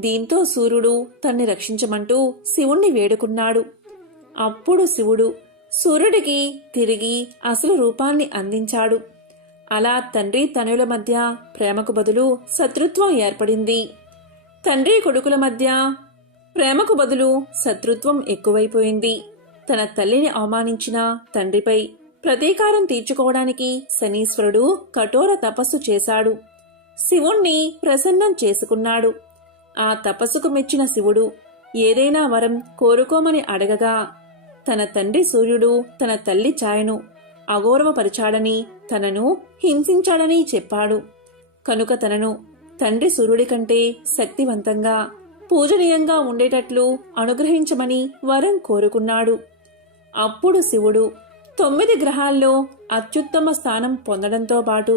దీంతో సూర్యుడు తన్ని రక్షించమంటూ శివుణ్ణి వేడుకున్నాడు. అప్పుడు శివుడు సూర్యుడికి తిరిగి అసలు రూపాన్ని అందించాడు. అలా తండ్రి తనయుల మధ్య ప్రేమకు బదులు శత్రుత్వం ఏర్పడింది. తండ్రి కొడుకుల మధ్య ప్రేమకు బదులు శత్రుత్వం ఎక్కువైపోయింది. తన తల్లిని అవమానించిన తండ్రిపై ప్రతీకారం తీర్చుకోవడానికి శనీశ్వరుడు కఠోర తపస్సు చేశాడు. శివుణ్ణి ప్రసన్నం చేసుకున్నాడు. ఆ తపస్సుకు మెచ్చిన శివుడు ఏదైనా వరం కోరుకోమని అడగగా తన తండ్రి సూర్యుడు తన తల్లి ఛాయను అగౌరవపరిచాడని, తనను హింసించాడని చెప్పాడు. కనుక తనను తండ్రి సూర్యుడి కంటే శక్తివంతంగా పూజనీయంగా ఉండేటట్లు అనుగ్రహించమని వరం కోరుకున్నాడు. అప్పుడు శివుడు 9 గ్రహాల్లో అత్యుత్తమ స్థానం పొందడంతో పాటు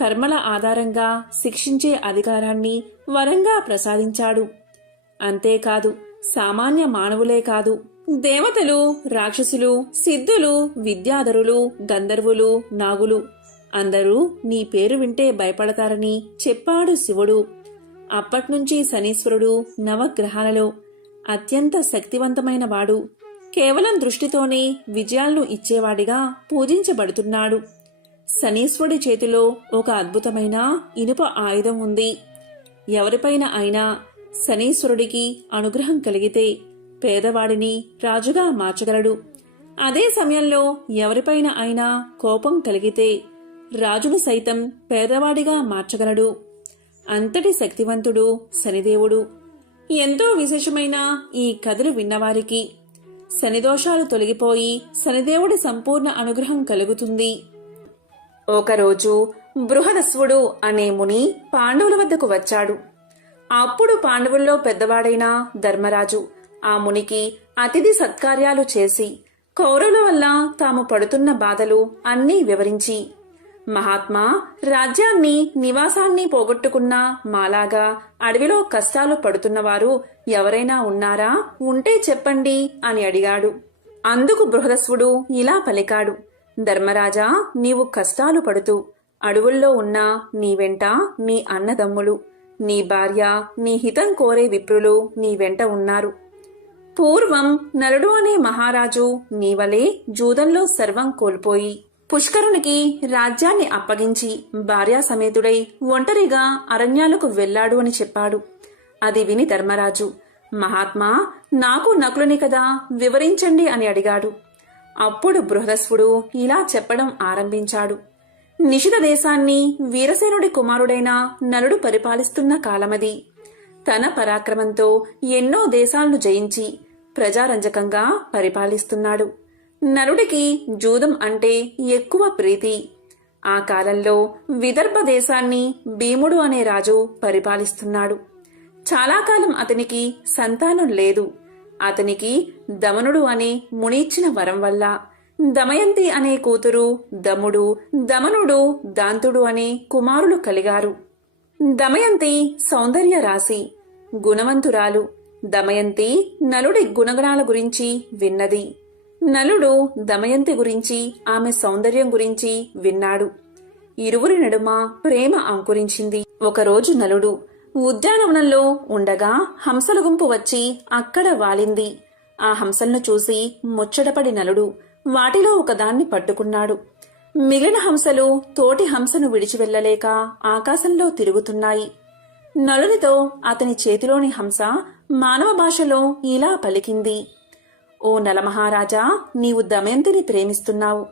కర్మల ఆధారంగా శిక్షించే అధికారాన్ని వరంగా ప్రసాదించాడు. అంతేకాదు సామాన్య మానవులే కాదు, దేవతలు, రాక్షసులు, సిద్ధులు, విద్యాధరులు, గంధర్వులు, నాగులు అందరూ నీ పేరు వింటే భయపడతారని చెప్పాడు శివుడు. అప్పట్నుంచి శనీశ్వరుడు నవగ్రహాలలో అత్యంత శక్తివంతమైన వాడు. కేవలం దృష్టితోనే విజయాలను ఇచ్చేవాడిగా పూజించబడుతున్నాడు. శనీశ్వరుడి చేతిలో ఒక అద్భుతమైన ఇనుప ఆయుధం ఉంది. ఎవరిపైన అయినా శనీశ్వరుడికి అనుగ్రహం కలిగితే పేదవాడిని రాజుగా మార్చగలడు. అదే సమయంలో ఎవరిపైన అయినా కోపం కలిగితే రాజును సైతం పేదవాడిగా మార్చగలడు. అంతటి శక్తివంతుడు శనిదేవుడు. ఎంతో విశేషమైన ఈ కథలు విన్నవారికి శనిదోషాలు తొలగిపోయి శనిదేవుడి సంపూర్ణ అనుగ్రహం కలుగుతుంది. ఒకరోజు బృహదస్వుడు అనే ముని పాండవుల వద్దకు వచ్చాడు. అప్పుడు పాండవుల్లో పెద్దవాడైన ధర్మరాజు ఆ మునికి అతిథి సత్కార్యాలు చేసి కౌరవుల వల్ల తాము పడుతున్న బాధలు అన్నీ వివరించి, మహాత్మా, రాజ్యాన్ని నివాసాన్ని పోగొట్టుకున్న మాలాగా అడవిలో కష్టాలు పడుతున్నవారు ఎవరైనా ఉన్నారా? ఉంటే చెప్పండి అని అడిగాడు. అందుకు బృహదస్వుడు ఇలా పలికాడు. ధర్మరాజా, నీవు కష్టాలు పడుతూ అడవుల్లో ఉన్న నీ వెంట నీ అన్నదమ్ములు, నీ భార్య, నీ హితం కోరే విప్రులు నీ వెంట ఉన్నారు. పూర్వం నలుడు అనే మహారాజు నీవలే జూదంలో సర్వం కోల్పోయి పుష్కరునికి రాజ్యాన్ని అప్పగించి భార్యా సమేతుడై ఒంటరిగా అరణ్యాలకు వెళ్లాడు అని చెప్పాడు. అది విని ధర్మరాజు, మహాత్మా, నాకు నకులుని కదా, వివరించండి అని అడిగాడు. అప్పుడు బృహదస్వుడు ఇలా చెప్పడం ఆరంభించాడు. నిషిత దేశాన్ని వీరసేనుడి కుమారుడైన నలుడు పరిపాలిస్తున్న కాలమది. తన పరాక్రమంతో ఎన్నో దేశాలను జయించి ప్రజారంజకంగా పరిపాలిస్తున్నాడు. నలుడికి జూదం అంటే ఎక్కువ ప్రీతి. ఆ కాలంలో విదర్భ దేశాన్ని భీముడు అనే రాజు పరిపాలిస్తున్నాడు. చాలా కాలం అతనికి సంతానం లేదు. అతనికి దమనుడు అనే మునిచ్చిన వరం వల్ల దమయంతి అనే కూతురు, దముడు, దమనుడు, దాంతుడు అనే కుమారులు కలిగారు. దమయంతి సౌందర్య రాశి, గుణవంతురాలు. దమయంతి నలుడి గుణగణాల గురించి విన్నది. నలుడు దమయంతి గురించి, ఆమె సౌందర్యం గురించి విన్నాడు. ఇరువురి నడుమ ప్రేమ అంకురించింది. ఒకరోజు నలుడు ఉద్యానవనంలో ఉండగా హంసల గుంపు వచ్చి అక్కడ వాలింది. ఆ హంసలను చూసి ముచ్చటపడి నలుడు వాటిలో ఒకదాన్ని పట్టుకున్నాడు. మిగిలిన హంసలు తోటి హంసను విడిచి వెళ్లలేక ఆకాశంలో తిరుగుతున్నాయి. నలునితో అతని చేతిలోని హంస మానవ భాషలో ఇలా పలికింది. ఓ నలమహారాజా, నీవు దమయంతిని ప్రేమిస్తున్నావు.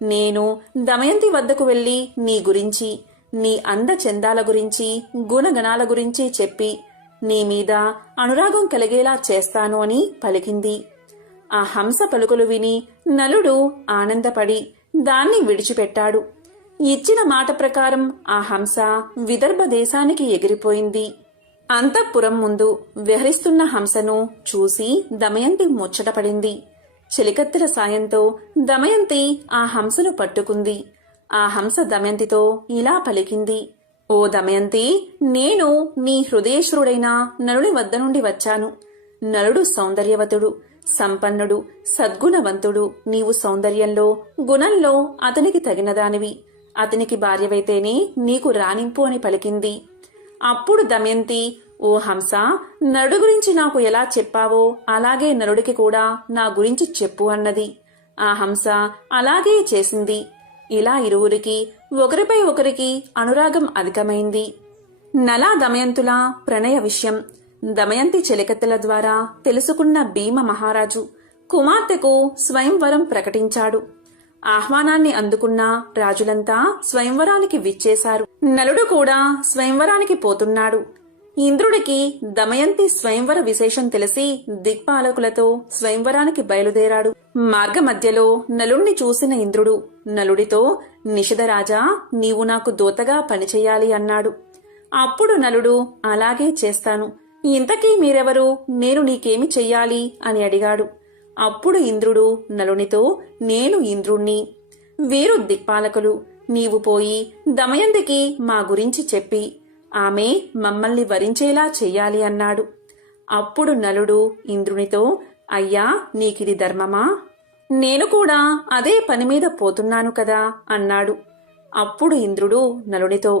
నేను దమయంతి వద్దకు వెళ్లి నీ గురించి, నీ అందచందాల గురించి, గుణగణాల గురించి చెప్పి నీ మీద అనురాగం కలిగేలా చేస్తాను అని పలికింది. ఆ హంస పలుకులు విని నలుడు ఆనందపడి దాన్ని విడిచిపెట్టాడు. ఇచ్చిన మాట ప్రకారం ఆ హంస విదర్భ దేశానికి ఎగిరిపోయింది. అంతఃపురం ముందు విహరిస్తున్న హంసను చూసి దమయంతి ముచ్చటపడింది. చెలికత్తెల సాయంతో దమయంతి ఆ హంసను పట్టుకుంది. ఆ హంస దమయంతితో ఇలా పలికింది: ఓ దమయంతి, నేను నీ హృదయేశ్వరుడైన నలుడి వద్ద నుండి వచ్చాను. నలుడు సౌందర్యవతుడు, సంపన్నుడు, సద్గుణవంతుడు. నీవు సౌందర్యంలో, గుణంలో అతనికి తగినదానివి. అతనికి భార్యవైతేనే నీకు రాణింపు అని పలికింది. అప్పుడు దమయంతి, ఓ హంస, నలుడు గురించి నాకు ఎలా చెప్పావో అలాగే నలుడికి కూడా నా గురించి చెప్పు అన్నది. ఆ హంస అలాగే చేసింది. ఇలా ఇరువురికి ఒకరిపై ఒకరికి అనురాగం అధికమైంది. నలా దమయంతుల ప్రణయ విషయం దమయంతి చెలికత్తెల ద్వారా తెలుసుకున్న భీమ మహారాజు కుమార్తెకు స్వయంవరం ప్రకటించాడు. ఆహ్వానాన్ని అందుకున్న రాజులంతా స్వయంవరానికి విచ్చేశారు. నలుడు కూడా స్వయంవరానికి పోతున్నాడు. ఇంద్రుడికి దమయంతి స్వయంవర విశేషం తెలిసి దిక్పాలకులతో స్వయంవరానికి బయలుదేరాడు. మార్గమధ్యలో నలుణ్ణి చూసిన ఇంద్రుడు నలుడితో, నిషధరాజా, నీవు నాకు దూతగా పనిచెయ్యాలి అన్నాడు. అప్పుడు నలుడు, అలాగే చేస్తాను. ఇంతకీ మీరెవరు? నేను నీకేమి చెయ్యాలి అని అడిగాడు. అప్పుడు ఇంద్రుడు నలునితో, నేను ఇంద్రుణ్ణి. వీరు దిక్పాలకులు. నీవు పోయి దమయంతికి మా గురించి చెప్పి ఆమె మమ్మల్ని వరించేలా చెయ్యాలి అన్నాడు. అప్పుడు నలుడు ఇంద్రునితో, అయ్యా, నీకిది ధర్మమా? నేను కూడా అదే పనిమీద పోతున్నాను కదా అన్నాడు. అప్పుడు ఇంద్రుడు నలునితో,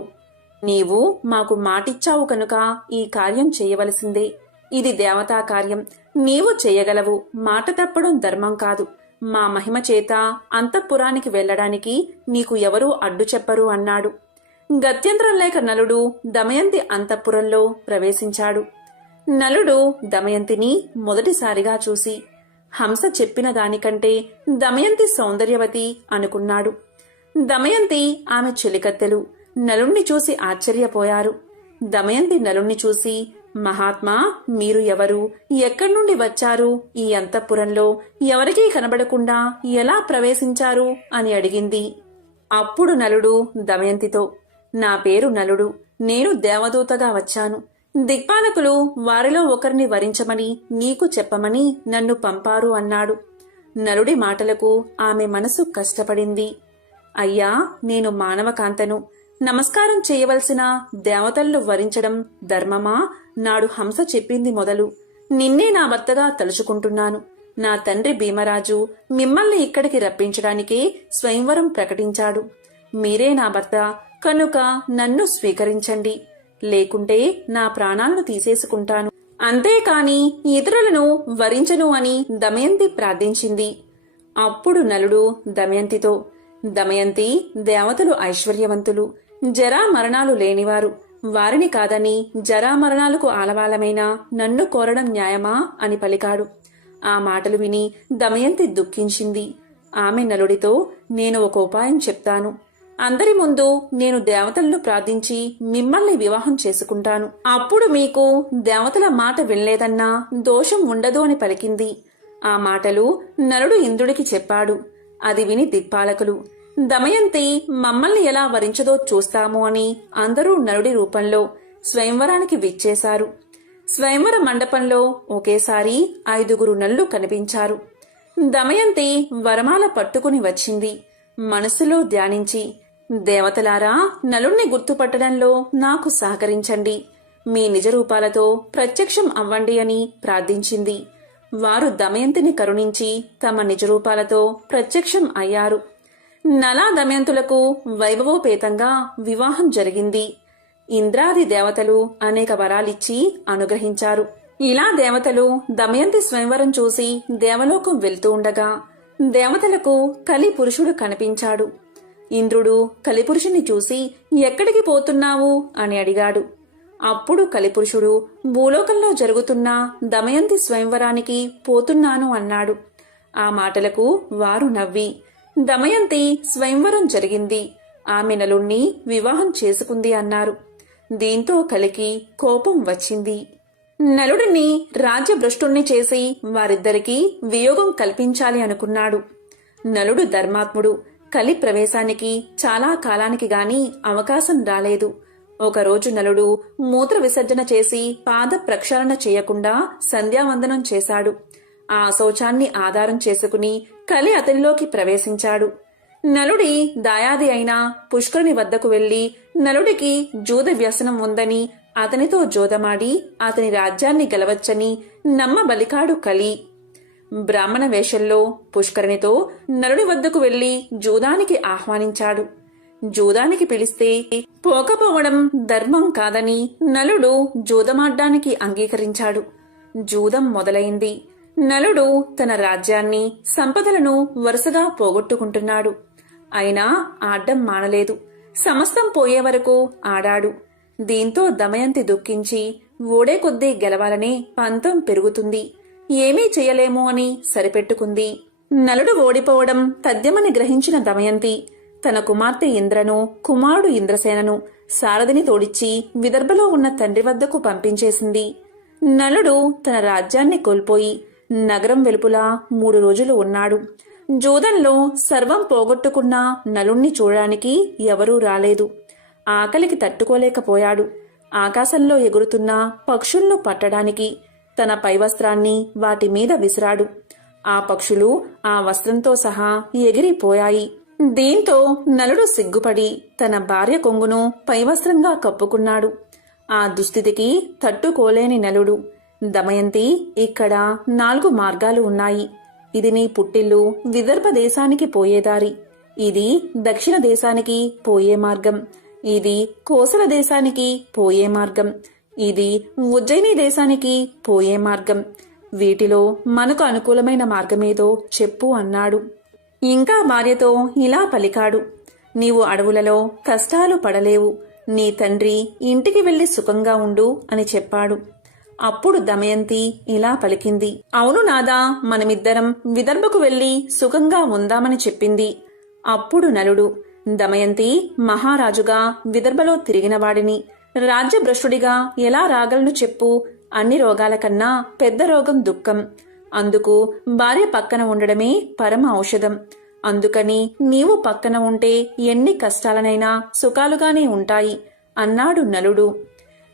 నీవు మాకు మాటిచ్చావు కనుక ఈ కార్యం చేయవలసిందే. ఇది దేవతా కార్యం. నీవు చెయ్యగలవు. మాట తప్పడం ధర్మం కాదు. మా మహిమ చేత అంతఃపురానికి వెళ్లడానికి నీకు ఎవరూ అడ్డు చెప్పరు అన్నాడు. గత్యంతరం లేక నలుడు దమయంతి అంతఃపురంలో ప్రవేశించాడు. నలుడు దమయంతిని మొదటిసారిగా చూసి హంస చెప్పిన దానికంటే దమయంతి సౌందర్యవతి అనుకున్నాడు. దమయంతి, ఆమె చెలికత్తెలు నలుణ్ణి చూసి ఆశ్చర్యపోయారు. దమయంతి నలుణ్ణి చూసి, మహాత్మా, మీరు ఎవరు? ఎక్కడి నుండి వచ్చారు? ఈ అంతఃపురంలో ఎవరికీ కనబడకుండా ఎలా ప్రవేశించారు అని అడిగింది. అప్పుడు నలుడు దమయంతితో, నా పేరు నలుడు. నేను దేవదూతగా వచ్చాను. దిక్పాలకులు వారిలో ఒకరిని వరించమని నీకు చెప్పమని నన్ను పంపారు అన్నాడు. నలుడి మాటలకు ఆమె మనసు కష్టపడింది. అయ్యా, నేను మానవకాంతను. నమస్కారం చేయవలసిన దేవతలను వరించడం ధర్మమా? నాడు హంస చెప్పింది మొదలు నిన్నే నా భర్తగా తలుచుకుంటున్నాను. నా తండ్రి భీమరాజు మిమ్మల్ని ఇక్కడికి రప్పించడానికే స్వయంవరం ప్రకటించాడు. మీరే నా భర్త కనుక నన్ను స్వీకరించండి, లేకుంటే నా ప్రాణాలను తీసేసుకుంటాను. అంతేకాని ఇతరులను వరించను అని దమయంతి ప్రార్థించింది. అప్పుడు నలుడు దమయంతితో, దమయంతి, దేవతలు ఐశ్వర్యవంతులు, జరా మరణాలు లేనివారు. వారిని కాదని జరామరణాలకు ఆలవాలమైన నన్ను కోరడం న్యాయమా అని పలికాడు. ఆ మాటలు విని దమయంతి దుఃఖించింది. ఆమె నలుడితో, నేను ఒక ఉపాయం చెప్తాను. అందరి ముందు నేను దేవతలను ప్రార్థించి మిమ్మల్ని వివాహం చేసుకుంటాను. అప్పుడు మీకు దేవతల మాట వినలేదన్నా దోషం ఉండదు అని పలికింది. ఆ మాటలు నలుడు ఇంద్రుడికి చెప్పాడు. అది విని దిక్పాలకులు, దమయంతి మమ్మల్ని ఎలా వరించదో చూస్తాము అని అందరూ నలుడి రూపంలో స్వయంవరానికి విచ్చేశారు. స్వయంవర మండపంలో ఒకేసారి 5 నల్లు కనిపించారు. దమయంతి వరమాల పట్టుకుని వచ్చింది. మనసులో ధ్యానించి, దేవతలారా, నలుణ్ణి గుర్తుపట్టడంలో నాకు సహకరించండి. మీ నిజ రూపాలతో ప్రత్యక్షం అవ్వండి అని ప్రార్థించింది. వారు దమయంతిని కరుణించి తమ నిజరూపాలతో ప్రత్యక్షం అయ్యారు. నలా దమయంతులకు వైభవోపేతంగా వివాహం జరిగింది. ఇంద్రాది దేవతలు అనేక వరాలిచ్చి అనుగ్రహించారు. ఇలా దేవతలు దమయంతి స్వయంవరం చూసి దేవలోకం వెళ్తూ ఉండగా దేవతలకు కలి పురుషుడు కనిపించాడు. ఇంద్రుడు కలిపురుషుని చూసి, ఎక్కడికి పోతున్నావు అని అడిగాడు. అప్పుడు కలిపురుషుడు, భూలోకంలో జరుగుతున్న దమయంతి స్వయంవరానికి పోతున్నాను అన్నాడు. ఆ మాటలకు వారు నవ్వి, దమయంతి స్వయంవరం జరిగింది, ఆమె నలుణ్ణి వివాహం చేసుకుంది అన్నారు. దీంతో కలికి కోపం వచ్చింది. నలుడిని రాజ్యభ్రష్టుణ్ణి చేసి వారిద్దరికీ వియోగం కల్పించాలి అనుకున్నాడు. నలుడు ధర్మాత్ముడు. కలి ప్రవేశానికి చాలా కాలానికి గాని అవకాశం రాలేదు. ఒకరోజు నలుడు మూత్ర విసర్జన చేసి పాద ప్రక్షాళన చేయకుండా సంధ్యావందనం చేశాడు. ఆ శౌచాన్ని ఆధారం చేసుకుని కలి అతనిలోకి ప్రవేశించాడు. నలుడి దాయాది అయిన పుష్కరుని వద్దకు వెళ్లి నలుడికి జూద వ్యసనం ఉందని అతనితో జోదమాడి అతని రాజ్యాన్ని గెలవచ్చని నమ్మబలికాడు కలి. బ్రాహ్మణ వేషంలో పుష్కరునితో నలుడి వద్దకు వెళ్లి జూదానికి ఆహ్వానించాడు. జూదానికి పిలిస్తే పోకపోవడం ధర్మం కాదని నలుడు జూదమాడ్డానికి అంగీకరించాడు. జూదం మొదలైంది. నలుడు తన రాజ్యాన్ని, సంపదలను వరుసగా పోగొట్టుకుంటున్నాడు. అయినా ఆడ్డం మానలేదు. సమస్తం పోయే వరకు ఆడాడు. దీంతో దమయంతి దుఃఖించి ఓడే కొద్దీ గెలవాలనే పంతం పెరుగుతుంది. ఏమీ చెయ్యలేము అని సరిపెట్టుకుంది. నలుడు ఓడిపోవడం తథ్యమని గ్రహించిన దమయంతి తన కుమార్తె ఇంద్రను, కుమారుడు ఇంద్రసేనను సారథిని తోడిచ్చి విదర్భలో ఉన్న తండ్రి వద్దకు పంపించేసింది. నలుడు తన రాజ్యాన్ని కోల్పోయి నగరం వెలుపులా 3 రోజులు ఉన్నాడు. జూదంలో సర్వం పోగొట్టుకున్న నలుణ్ణి చూడడానికి ఎవరూ రాలేదు. ఆకలికి తట్టుకోలేకపోయాడు. ఆకాశంలో ఎగురుతున్న పక్షులను పట్టడానికి తన పైవస్త్రాన్ని వాటి మీద విసిరాడు. ఆ పక్షులు ఆ వస్త్రంతో సహా ఎగిరిపోయాయి. దీంతో నలుడు సిగ్గుపడి తన భార్య కొంగును పైవస్త్రంగా కప్పుకున్నాడు. ఆ దుస్థితికి తట్టుకోలేని నలుడు, దమయంతి, ఇక్కడ 4 మార్గాలు ఉన్నాయి. ఇది నీ పుట్టిల్లు విదర్భ దేశానికి పోయేదారి. ఇది దక్షిణ దేశానికి పోయే మార్గం. ఇది కోసల దేశానికి పోయే మార్గం. ఇది ఉజ్జయిని దేశానికి పోయే మార్గం. వీటిలో మనకు అనుకూలమైన మార్గమేదో చెప్పు అన్నాడు. ఇంకా భార్యతో ఇలా పలికాడు. నీవు అడవులలో కష్టాలు పడలేవు. నీ తండ్రి ఇంటికి వెళ్లి సుఖంగా ఉండు అని చెప్పాడు. అప్పుడు దమయంతి ఇలా పలికింది. అవును నాదా, మనమిద్దరం విదర్భకు వెళ్లి సుఖంగా ఉందామని చెప్పింది. అప్పుడు నలుడు, దమయంతి, మహారాజుగా విదర్భలో తిరిగినవాడిని రాజ్యభ్రష్టుడిగా ఎలా రాగలను చెప్పు. అన్ని రోగాల కన్నా పెద్ద రోగం దుఃఖం. అందుకు భార్య పక్కన ఉండడమే పరమ ఔషధం. అందుకని నీవు పక్కన ఉంటే ఎన్ని కష్టాలనైనా సుఖాలుగానే ఉంటాయి అన్నాడు నలుడు.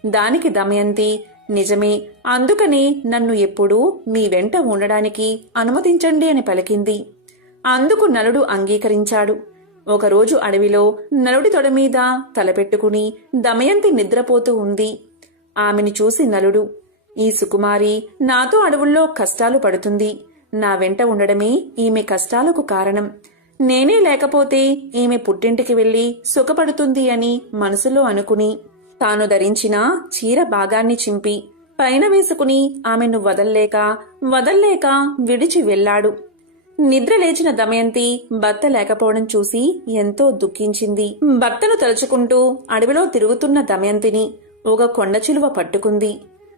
దానికి దమయంతి, నిజమే, అందుకని నన్ను ఎప్పుడూ మీ వెంట ఉండడానికి అనుమతించండి అని పలికింది. అందుకు నలుడు అంగీకరించాడు. ఒకరోజు అడవిలో నలుడి తొడమీద తలపెట్టుకుని దమయంతి నిద్రపోతూ ఉంది. ఆమెను చూసి నలుడు, ఈ సుకుమారి నాతో అడవుల్లో కష్టాలు పడుతుంది. నా వెంట ఉండడమే ఈమె కష్టాలకు కారణం. నేనే లేకపోతే ఈమె పుట్టింటికి వెళ్లి సుఖపడుతుంది అని మనసులో అనుకుని తాను ధరించిన చీర భాగాన్ని చింపి పైన వేసుకుని ఆమెను వదల్లేక విడిచి వెళ్లాడు. నిద్ర లేచిన దమయంతి భర్త లేకపోవడం చూసి ఎంతో దుఃఖించింది. భర్తను తలుచుకుంటూ అడవిలో తిరుగుతున్న దమయంతిని ఒక కొండ చిలువ పట్టుకుంది.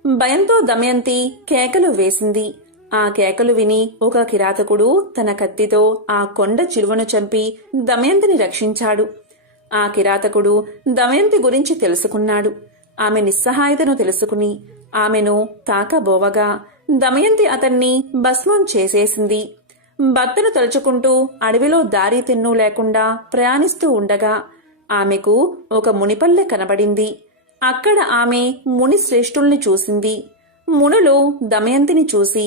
భయంతో దమయంతి కేకలు వేసింది. ఆ కేకలు విని ఒక కిరాతకుడు తన కత్తితో ఆ కొండ చిలువను చంపి దమయంతిని రక్షించాడు. ఆ కిరాతకుడు దమయంతి గురించి తెలుసుకున్నాడు. ఆమె నిస్సహాయతను తెలుసుకుని ఆమెను తాకబోవగా దమయంతి అతన్ని భస్మం చేసేసింది. భర్తను తలుచుకుంటూ అడవిలో దారి తెన్ను లేకుండా ప్రయాణిస్తూ ఉండగా ఆమెకు ఒక మునిపల్లె కనబడింది. అక్కడ ఆమె ముని శ్రేష్ఠుల్ని చూసింది. మునులు దమయంతిని చూసి,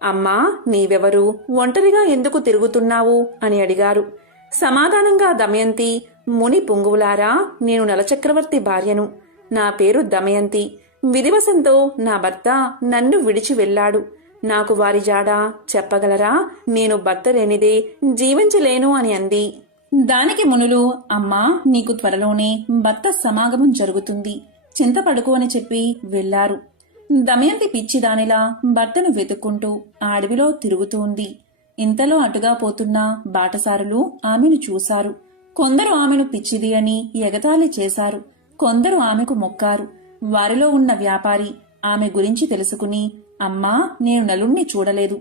అమ్మా, నీవెవరు, ఒంటరిగా ఎందుకు తిరుగుతున్నావు అని అడిగారు. సమాధానంగా దమయంతి, ముని పుంగువులారా, నేను నలచక్రవర్తి భార్యను. నా పేరు దమయంతి. విధివశంతో నా భర్త నన్ను విడిచి వెళ్లాడు. నాకు వారి జాడ చెప్పగలరా? నేను భర్త లేనిదే జీవించలేను అని అంది. దానికి మునులు, అమ్మా, నీకు త్వరలోనే భర్త సమాగమం జరుగుతుంది, చింతపడుకు అని చెప్పి వెళ్లారు. దమయంతి పిచ్చిదానిలా భర్తను వెతుక్కుంటూ ఆ అడవిలో తిరుగుతూ ఉంది. ఇంతలో అటుగా పోతున్న బాటసారులు ఆమెను చూశారు. కొందరు ఆమెను పిచ్చిది అని ఎగతాళి చేశారు. కొందరు ఆమెకు మొక్కారు. వారిలో ఉన్న వ్యాపారి ఆమె గురించి తెలుసుకుని, అమ్మా, నేను నలుణ్ణి చూడలేదు,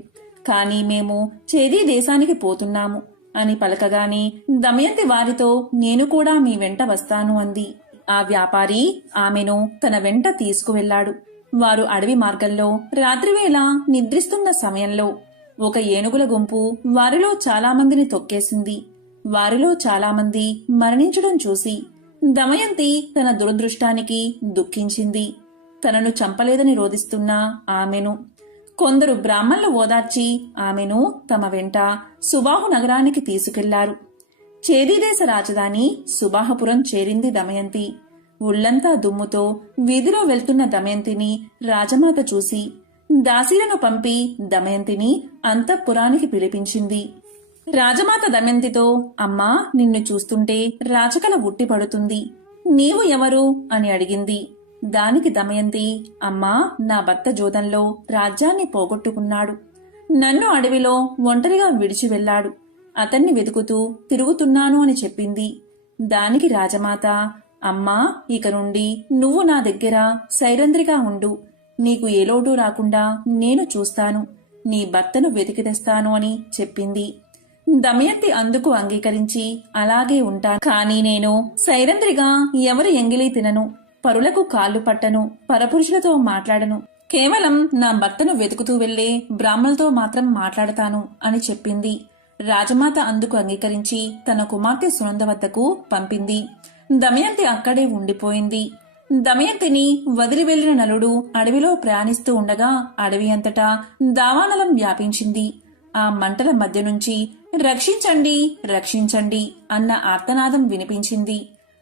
కాని మేము చేదీ దేశానికి పోతున్నాము అని పలకగానే దమయంతి వారితో, నేను కూడా మీ వెంట వస్తాను అంది. ఆ వ్యాపారి ఆమెను తన వెంట తీసుకువెళ్లాడు. వారు అడవి మార్గంలో రాత్రివేళ నిద్రిస్తున్న సమయంలో ఒక ఏనుగుల గుంపు వారిలో చాలామందిని తొక్కేసింది. వారిలో చాలామంది మరణించడం చూసి దమయంతి తన దురదృష్టానికి దుఃఖించింది. తనను చంపలేదని రోదిస్తున్న ఆమెను కొందరు బ్రాహ్మణులు ఓదార్చి ఆమెను తమ వెంట సుబాహు నగరానికి తీసుకెళ్లారు. చేదీదేశ రాజధాని సుబాహపురం చేరింది దమయంతి. ఉళ్లంతా దుమ్ముతో వీధిలో వెళ్తున్న దమయంతిని రాజమాత చూసి దాసీలను పంపి దమయంతిని అంతఃపురానికి పిలిపించింది. రాజమాత దమయంతితో, అమ్మా, నిన్ను చూస్తుంటే రాచకల ఉట్టిపడుతుంది. నీవు ఎవరు అని అడిగింది. దానికి దమయంతి, అమ్మా, నా భర్త జోదంలో రాజ్యాన్ని పోగొట్టుకున్నాడు. నన్ను అడవిలో ఒంటరిగా విడిచి వెళ్లాడు. అతన్ని వెతుకుతూ తిరుగుతున్నాను అని చెప్పింది. దానికి రాజమాత, అమ్మా, ఇక నుండి నువ్వు నా దగ్గర సైరంధ్రిగా ఉండు. నీకు ఏ లోటు రాకుండా నేను చూస్తాను. నీ భర్తను వెతికి తెస్తాను అని చెప్పింది. దమయంతి అందుకు అంగీకరించి, అలాగే ఉంటాను, కానీ నేను సైరంధ్రిగా ఎవరి ఎంగిలి తినను, పరులకు కాళ్ళు పట్టను, పరపురుషులతో మాట్లాడను. కేవలం నా భర్తను వెతుకుతూ వెళ్లే బ్రాహ్మణులతో మాత్రం మాట్లాడతాను అని చెప్పింది. రాజమాత అందుకు అంగీకరించి తన కుమార్తె సునంద వద్దకు పంపింది. దమయంతి అక్కడే ఉండిపోయింది. దమయంతిని వదిలి వెళ్లిన నలుడు అడవిలో ప్రయాణిస్తూ ఉండగా అడవి అంతటా దావానలం వ్యాపించింది. ఆ మంటల మధ్య నుంచి రక్షించండి, రక్షించండి అన్న ఆర్తనాదం వినిపించింది.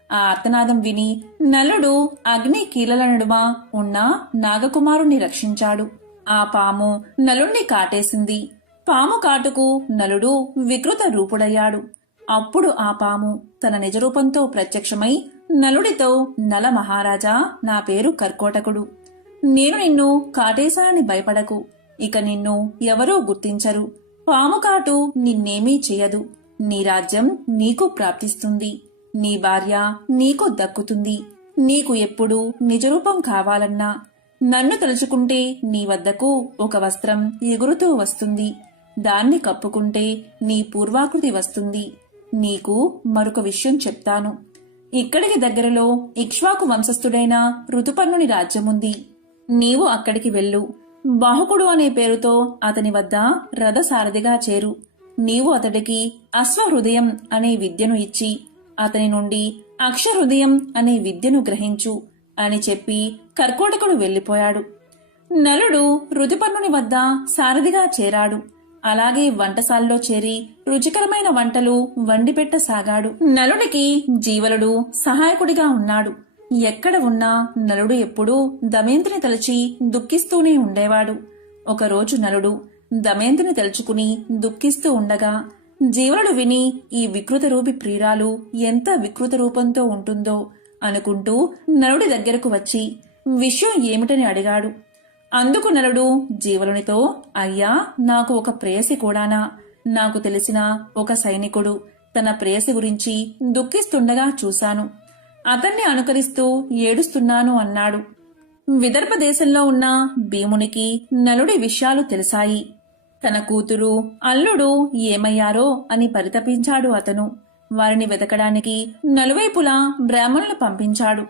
ఆ ఆర్తనాదం విని నలుడు అగ్ని కీలల నడుమ ఉన్న నాగకుమారుణ్ణి రక్షించాడు. ఆ పాము నలుణ్ణి కాటేసింది. పాము కాటుకు నలుడు వికృత రూపుడయ్యాడు. అప్పుడు ఆ పాము తన నిజరూపంతో ప్రత్యక్షమై నలుడితో, నల మహారాజా, నా పేరు కర్కోటకుడు. నేను నిన్ను కాటేశానని భయపడకు. ఇక నిన్ను ఎవరూ గుర్తించరు. పాము కాటు నిన్నేమీ చెయ్యదు. నీ రాజ్యం నీకు ప్రాప్తిస్తుంది. నీ భార్య నీకు దక్కుతుంది. నీకు ఎప్పుడు నిజరూపం కావాలన్నా నన్ను తలుచుకుంటే నీ వద్దకు ఒక వస్త్రం ఎగురుతూ వస్తుంది. దాన్ని కప్పుకుంటే నీ పూర్వాకృతి వస్తుంది. నీకు మరొక విషయం చెప్తాను. ఇక్కడికి దగ్గరలో ఇక్ష్వాకు వంశస్థుడైన ఋతుపర్ణుని రాజ్యముంది. నీవు అక్కడికి వెళ్ళు. బాహుకుడు అనే పేరుతో అతని వద్ద రథసారథిగా చేరు. నీవు అతడికి అశ్వహృదయం అనే విద్యను ఇచ్చి అతని నుండి అక్షహృదయం అనే విద్యను గ్రహించు అని చెప్పి కర్కోటకుడు వెళ్లిపోయాడు. నలుడు ఋతుపర్ణుని వద్ద సారథిగా చేరాడు. అలాగే వంటశాలలో చేరి రుచికరమైన వంటలు వండిపెట్టసాగాడు. నలుడికి జీవలుడు సహాయకుడిగా ఉన్నాడు. ఎక్కడ ఉన్నా నలుడు ఎప్పుడూ దమయంతిని తలచి దుఃఖిస్తూనే ఉండేవాడు. ఒకరోజు నలుడు దమయంతిని తలుచుకుని దుఃఖిస్తూ ఉండగా జీవలుడు విని, ఈ వికృత రూపి ప్రియురాలు ఎంత వికృత రూపంతో ఉంటుందో అనుకుంటూ నలుడి దగ్గరకు వచ్చి విషయం ఏమిటని అడిగాడు. అందుకు నలుడు జీవలునితో, అయ్యా, నాకు ఒక ప్రేయసి కూడానా? నాకు తెలిసిన ఒక సైనికుడు తన ప్రేయసి గురించి దుఃఖిస్తుండగా చూశాను. అతన్ని అనుకరిస్తూ ఏడుస్తున్నాను అన్నాడు. విదర్భ దేశంలో ఉన్న భీమునికి నలుడి విషయాలు తెలిసాయి. తన కూతురు, అల్లుడు ఏమయ్యారో అని పరితపించాడు అతను. వారిని వెతకడానికి నలువైపులా బ్రాహ్మణులు పంపించాడు.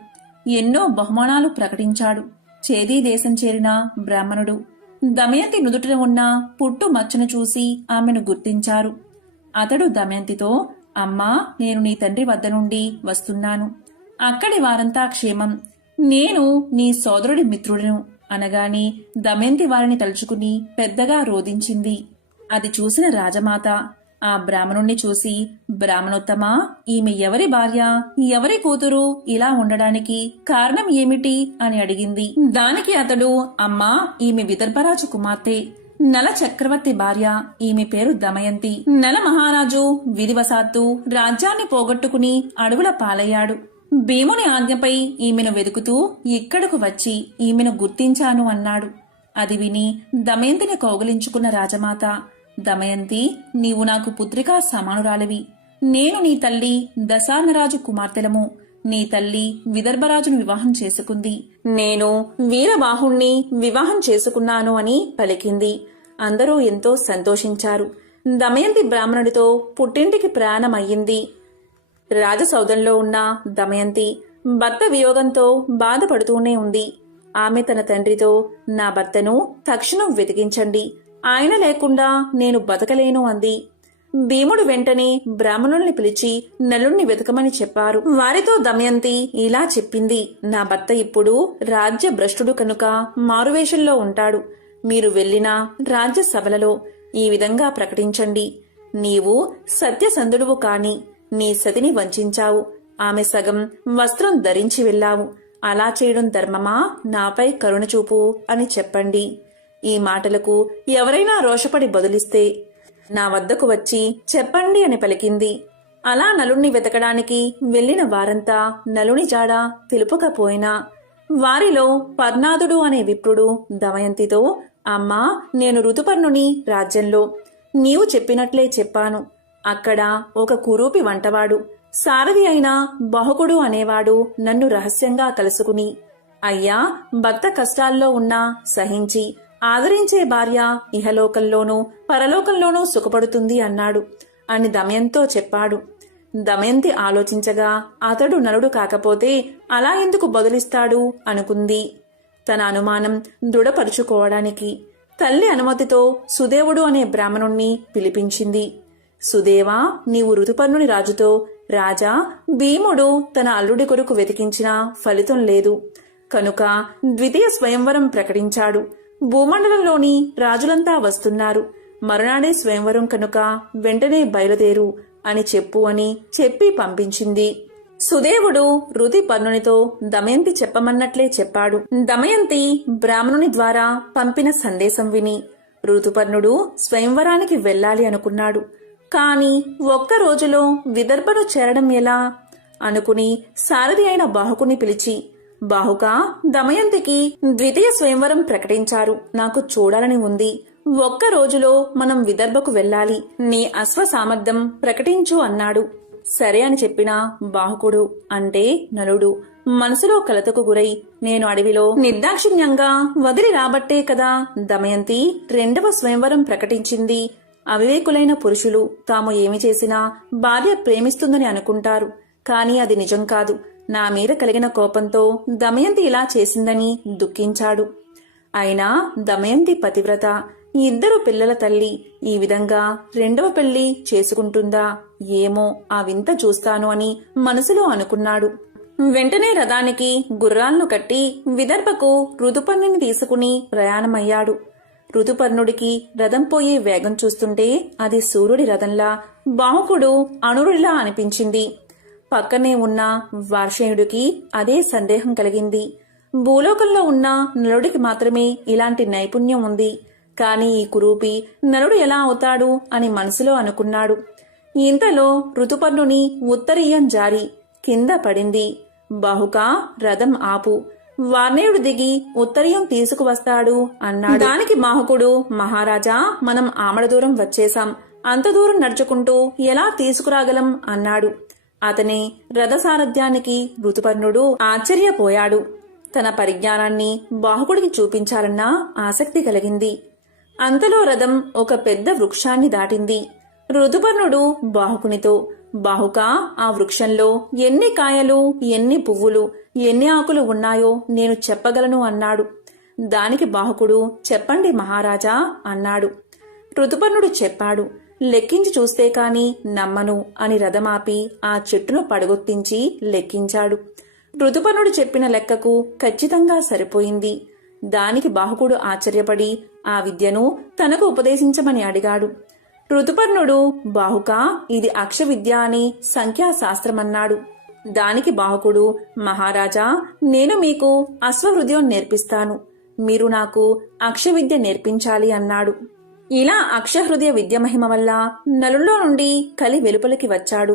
ఎన్నో బహుమానాలు ప్రకటించాడు. చేదీ దేశం చేరిన బ్రాహ్మణుడు దమయంతి నుదుటిన ఉన్న పుట్టు మచ్చను చూసి ఆమెను గుర్తించారు. అతడు దమయంతితో, అమ్మా, నేను నీ తండ్రి వద్ద నుండి వస్తున్నాను. అక్కడి వారంతా క్షేమం. నేను నీ సోదరుడి మిత్రుడను అనగాని దమయంతి వారిని తలుచుకుని పెద్దగా రోదించింది. అది చూసిన రాజమాత ఆ బ్రాహ్మణుణ్ణి చూసి, బ్రాహ్మణోత్తమా, ఈమె ఎవరి భార్య, ఎవరి కూతురు, ఇలా ఉండడానికి కారణం ఏమిటి అని అడిగింది. దానికి అతడు, అమ్మా, ఈమె విదర్భరాజు కుమార్తె, నల చక్రవర్తి భార్య. ఈమె పేరు దమయంతి. నల మహారాజు విధివశాత్తు రాజ్యాన్ని పోగొట్టుకుని అడవుల పాలయ్యాడు. భీముని ఆజ్ఞపై ఈమెను వెతుకుతూ ఇక్కడకు వచ్చి ఈమెను గుర్తించాను అన్నాడు. అది విని దమయంతిని కౌగిలించుకున్న రాజమాత, దమయంతి, నీవు నాకు పుత్రికా సమానురాలివి. నేను నీ తల్లి దశార్ణరాజు కుమార్తెలము. నీ తల్లి విదర్భరాజును వివాహం చేసుకుంది. నేను వీరబాహుణ్ణి వివాహం చేసుకున్నాను అని పలికింది. అందరూ ఎంతో సంతోషించారు. దమయంతి బ్రాహ్మణుడితో పుట్టింటికి ప్రయాణమయ్యింది. రాజసౌధంలో ఉన్న దమయంతి భర్త వియోగంతో బాధపడుతూనే ఉంది. ఆమె తన తండ్రితో, నా భర్తను తక్షణం వెతికించండి, ఆయన లేకుండా నేను బతకలేను అంది. భీముడు వెంటనే బ్రాహ్మణుల్ని పిలిచి నలుణ్ణి వెతకమని చెప్పారు. వారితో దమయంతి ఇలా చెప్పింది, నా భర్త ఇప్పుడు రాజ్య భ్రష్టుడు కనుక మారువేషంలో ఉంటాడు. మీరు వెళ్ళిన రాజ్యసభలలో ఈ విధంగా ప్రకటించండి. నీవు సత్యసంధుడువు కాని నీ సతిని వంచావు. ఆమె సగం వస్త్రం ధరించి వెళ్ళావు. అలా చేయడం ధర్మమా? నాపై కరుణ చూపు అని చెప్పండి. ఈ మాటలకు ఎవరైనా రోషపడి బదులిస్తే నా వద్దకు వచ్చి చెప్పండి అని పలికింది. అలా నలుణ్ణి వెతకడానికి వెళ్లిన వారంతా నలుని జాడ తెలుపకపోయినా వారిలో పర్ణాదుడు అనే విప్రుడు దమయంతితో, అమ్మా, నేను ఋతుపర్ణుని రాజ్యంలో నీవు చెప్పినట్లే చెప్పాను. అక్కడ ఒక కురూపి వంటవాడు సారథి అయిన బహుకుడు అనేవాడు నన్ను రహస్యంగా కలుసుకుని, అయ్యా, భర్త కష్టాల్లో ఉన్నా సహించి ఆదరించే భార్య ఇహలోకంలోనూ పరలోకంలోనూ సుఖపడుతుంది అన్నాడు అని దమయంతో చెప్పాడు. దమయంతి ఆలోచించగా అతడు నలుడు కాకపోతే అలా ఎందుకు బదులిస్తాడు అనుకుంది. తన అనుమానం దృఢపరుచుకోవడానికి తల్లి అనుమతితో సుదేవుడు అనే బ్రాహ్మణుణ్ణి పిలిపించింది. సుదేవా, నీవు ఋతుపర్ణుని రాజుతో, రాజా, భీముడు తన అల్లుడి కొరకు వెతికించినా ఫలితం లేదు కనుక ద్వితీయ స్వయంవరం ప్రకటించాడు. భూమండలంలోని రాజులంతా వస్తున్నారు. మరునాడే స్వయంవరం కనుక వెంటనే బయలుదేరు అని చెప్పు అని చెప్పి పంపించింది. సుదేవుడు ఋతుపర్ణునితో దమయంతి చెప్పమన్నట్లే చెప్పాడు. దమయంతి బ్రాహ్మణుని ద్వారా పంపిన సందేశం విని ఋతుపర్ణుడు స్వయంవరానికి వెళ్ళాలి అనుకున్నాడు. కాని ఒక్క రోజులో విదర్భను చేరడం ఎలా అనుకుని సారథి అయిన బాహుకుని పిలిచి, బాహుకా, దమయంతికి ద్వితీయ స్వయంవరం ప్రకటించారు. నాకు చూడాలని ఉంది. ఒక్క రోజులో మనం విదర్భకు వెళ్ళాలి. నీ అశ్వ సామర్థ్యం ప్రకటించు అన్నాడు. సరే అని చెప్పిన బాహుకుడు అంటే నలుడు మనసులో కలతకు గురై, నేను అడవిలో నిర్దాక్షిణ్యంగా వదిలి రాబట్టే కదా దమయంతి రెండవ స్వయంవరం ప్రకటించింది. అవివేకులైన పురుషులు తాము ఏమి చేసినా భార్య ప్రేమిస్తుందని అనుకుంటారు. కాని అది నిజం కాదు. నా మీద కలిగిన కోపంతో దమయంతి ఇలా చేసిందని దుఃఖించాడు. అయినా దమయంతి పతివ్రత, ఇద్దరు పిల్లల తల్లి ఈ విధంగా రెండవ పెళ్లి చేసుకుంటుందా ఏమో, ఆ వింత చూస్తాను అని మనసులో అనుకున్నాడు. వెంటనే రథానికి గుర్రాలను కట్టి విదర్భకు ఋతుపర్ణుని తీసుకుని ప్రయాణమయ్యాడు. ఋతుపర్ణుడికి రథం పోయే వేగం చూస్తుంటే అది సూర్యుడి రథంలా, బాహుకుడు అణురుడిలా అనిపించింది. పక్కనే ఉన్న వార్షేయుడికి అదే సందేహం కలిగింది. భూలోకంలో ఉన్న నలుడికి మాత్రమే ఇలాంటి నైపుణ్యం ఉంది. కాని ఈ కురూపి నలుడు ఎలా అవుతాడు అని మనసులో అనుకున్నాడు. ఇంతలో ఋతుపర్ణుని ఉత్తరీయం జారి కింద పడింది. బాహుకా, రథం ఆపు, వార్ణేయుడు దిగి ఉత్తరీయం తీసుకువస్తాడు అన్నాడు. దానికి బాహుకుడు, మహారాజా, మనం ఆమడ దూరం వచ్చేశాం. అంత దూరం నడుచుకుంటూ ఎలా తీసుకురాగలం అన్నాడు. అతని రథసారథ్యానికి ఋతుపర్ణుడు ఆశ్చర్యపోయాడు. తన పరిజ్ఞానాన్ని బాహుకుడికి చూపించాలన్న ఆసక్తి కలిగింది. అంతలో రథం ఒక పెద్ద వృక్షాన్ని దాటింది. ఋతుపర్ణుడు బాహుకునితో, బాహుకా, ఆ వృక్షంలో ఎన్ని కాయలు, ఎన్ని పువ్వులు, ఎన్ని ఆకులు ఉన్నాయో నేను చెప్పగలను అన్నాడు. దానికి బాహుకుడు, చెప్పండి మహారాజా అన్నాడు. ఋతుపర్ణుడు చెప్పాడు. లెక్కించి చూస్తే కాని నమ్మను అని రథమాపి ఆ చెట్టును పడగొట్టించి లెక్కించాడు. ఋతుపర్ణుడు చెప్పిన లెక్కకు ఖచ్చితంగా సరిపోయింది. దానికి బాహుకుడు ఆశ్చర్యపడి ఆ విద్యను తనకు ఉపదేశించమని అడిగాడు. ఋతుపర్ణుడు, బాహుకా, ఇది అక్ష విద్య అని సంఖ్యాశాస్త్రమన్నాడు. దానికి బాహుకుడు, మహారాజా, నేను మీకు అశ్వహృదయం నేర్పిస్తాను. మీరు నాకు అక్షవిద్య నేర్పించాలి అన్నాడు. ఇలా అక్షహృదయ విద్య మహిమ వల్ల నలుల్లో నుండి కలి వెలుపలికి వచ్చాడు.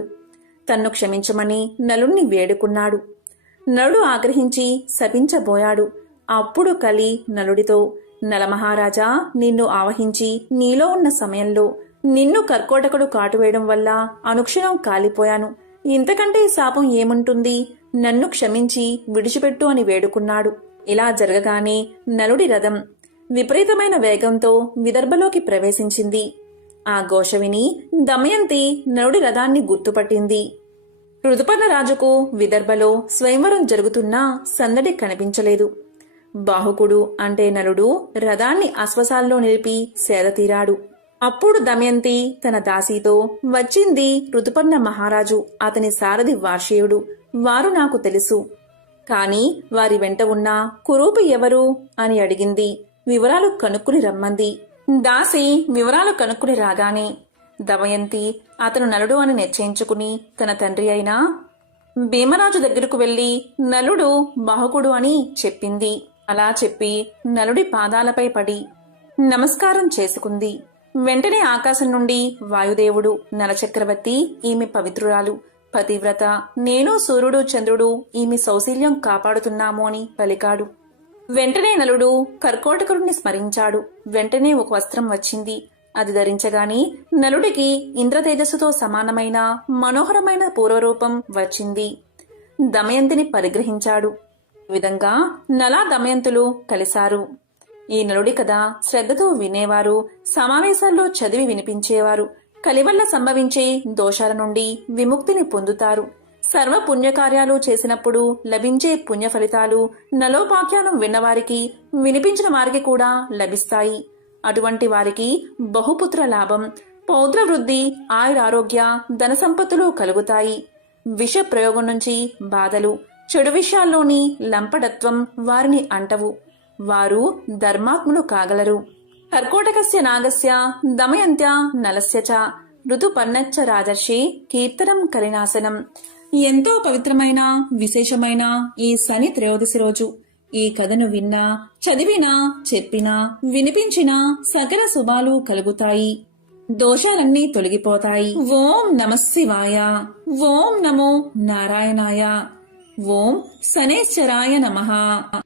తన్ను క్షమించమని నలుణ్ణి వేడుకున్నాడు. నలుడు ఆగ్రహించి శపించబోయాడు. అప్పుడు కలి నలుడితో, నలమహారాజా, నిన్ను ఆవహించి నీలో ఉన్న సమయంలో నిన్ను కర్కోటకుడు కాటువేయడం వల్ల అనుక్షణం కాలిపోయాను. ఇంతకంటే శాపం ఏముంటుంది? నన్ను క్షమించి విడిచిపెట్టు అని వేడుకున్నాడు. ఇలా జరగగానే నలుడి రథం విపరీతమైన వేగంతో విదర్భలోకి ప్రవేశించింది. ఆ ఘోష విని దమయంతి నలుడి రథాన్ని గుర్తుపట్టింది. ఋతుపర్ణరాజుకు విదర్భలో స్వయంవరం జరుగుతున్నా సందడి కనిపించలేదు. బాహుకుడు అంటే నలుడు రథాన్ని అశ్వసాల్లో నిలిపి సేదతీరాడు. అప్పుడు దమయంతి తన దాసీతో, వచ్చింది ఋతుపర్ణ మహారాజు, అతని సారథి వార్షేయుడు. వారు నాకు తెలుసు. కాని వారి వెంట ఉన్న కురూపి ఎవరు అని అడిగింది. వివరాలు కనుక్కుని రమ్మంది. దాసి వివరాలు కనుక్కుని రాగానే దమయంతి అతను నలుడు అని నిశ్చయించుకుని తన తండ్రి అయిన భీమరాజు దగ్గరకు వెళ్లి నలుడు బాహుకుడు అని చెప్పింది. అలా చెప్పి నలుడి పాదాలపై పడి నమస్కారం చేసుకుంది. వెంటనే ఆకాశం నుండి వాయుదేవుడు నలచక్రవర్తి ఈమె పవిత్రురాలు, పతివ్రత, నేను సూర్యుడు చంద్రుడు ఈమె సౌశీల్యం కాపాడుతున్నాము అని పలికాడు. వెంటనే నలుడు కర్కోటకుడిని స్మరించాడు. వెంటనే ఒక వస్త్రం వచ్చింది. అది ధరించగాని నలుడికి ఇంద్రతేజస్సుతో సమానమైన మనోహరమైన పూర్వరూపం వచ్చింది. దమయంతిని పరిగ్రహించాడు. ఈ విధంగా నలా దమయంతులు కలిశారు. ఈ నలుడి కథ శ్రద్ధతో వినేవారు, సమావేశాల్లో చదివి వినిపించేవారు కలివల్ల సంభవించే దోషాల నుండి విముక్తిని పొందుతారు. సర్వ పుణ్యకార్యాలు చేసినప్పుడు లభించే పుణ్య ఫలితాలు నలోపాఖ్యానం విన్నవారికి, వినిపించిన వారికి కూడా లభిస్తాయి. అటువంటి వారికి బహుపుత్ర లాభం, పౌత్ర వృద్ధి, ఆయురారోగ్య, ధన సంపత్తులు కలుగుతాయి. విష ప్రయోగం నుంచి బాధలు, చెడు విషయాల్లోని లంపటత్వం వారిని అంటవు. వారు ధర్మాత్ములు కాగలరు. కర్కోటకస్య నాగస్య దమయంత్య నలస్య చ ఋతుపర్ణచ్చ రాజర్షి కీర్తనం కలినాశనం. ఎంతో పవిత్రమైన విశేషమైన ఈ శని త్రయోదశి రోజు ఈ కథను విన్నా, చదివినా, చెప్పినా, వినిపించినా సకల శుభాలు కలుగుతాయి. దోషాలన్నీ తొలగిపోతాయి. ఓం నమః శివాయ. ఓం నమో నారాయణాయ. ఓం శనేశ్వరాయ నమః.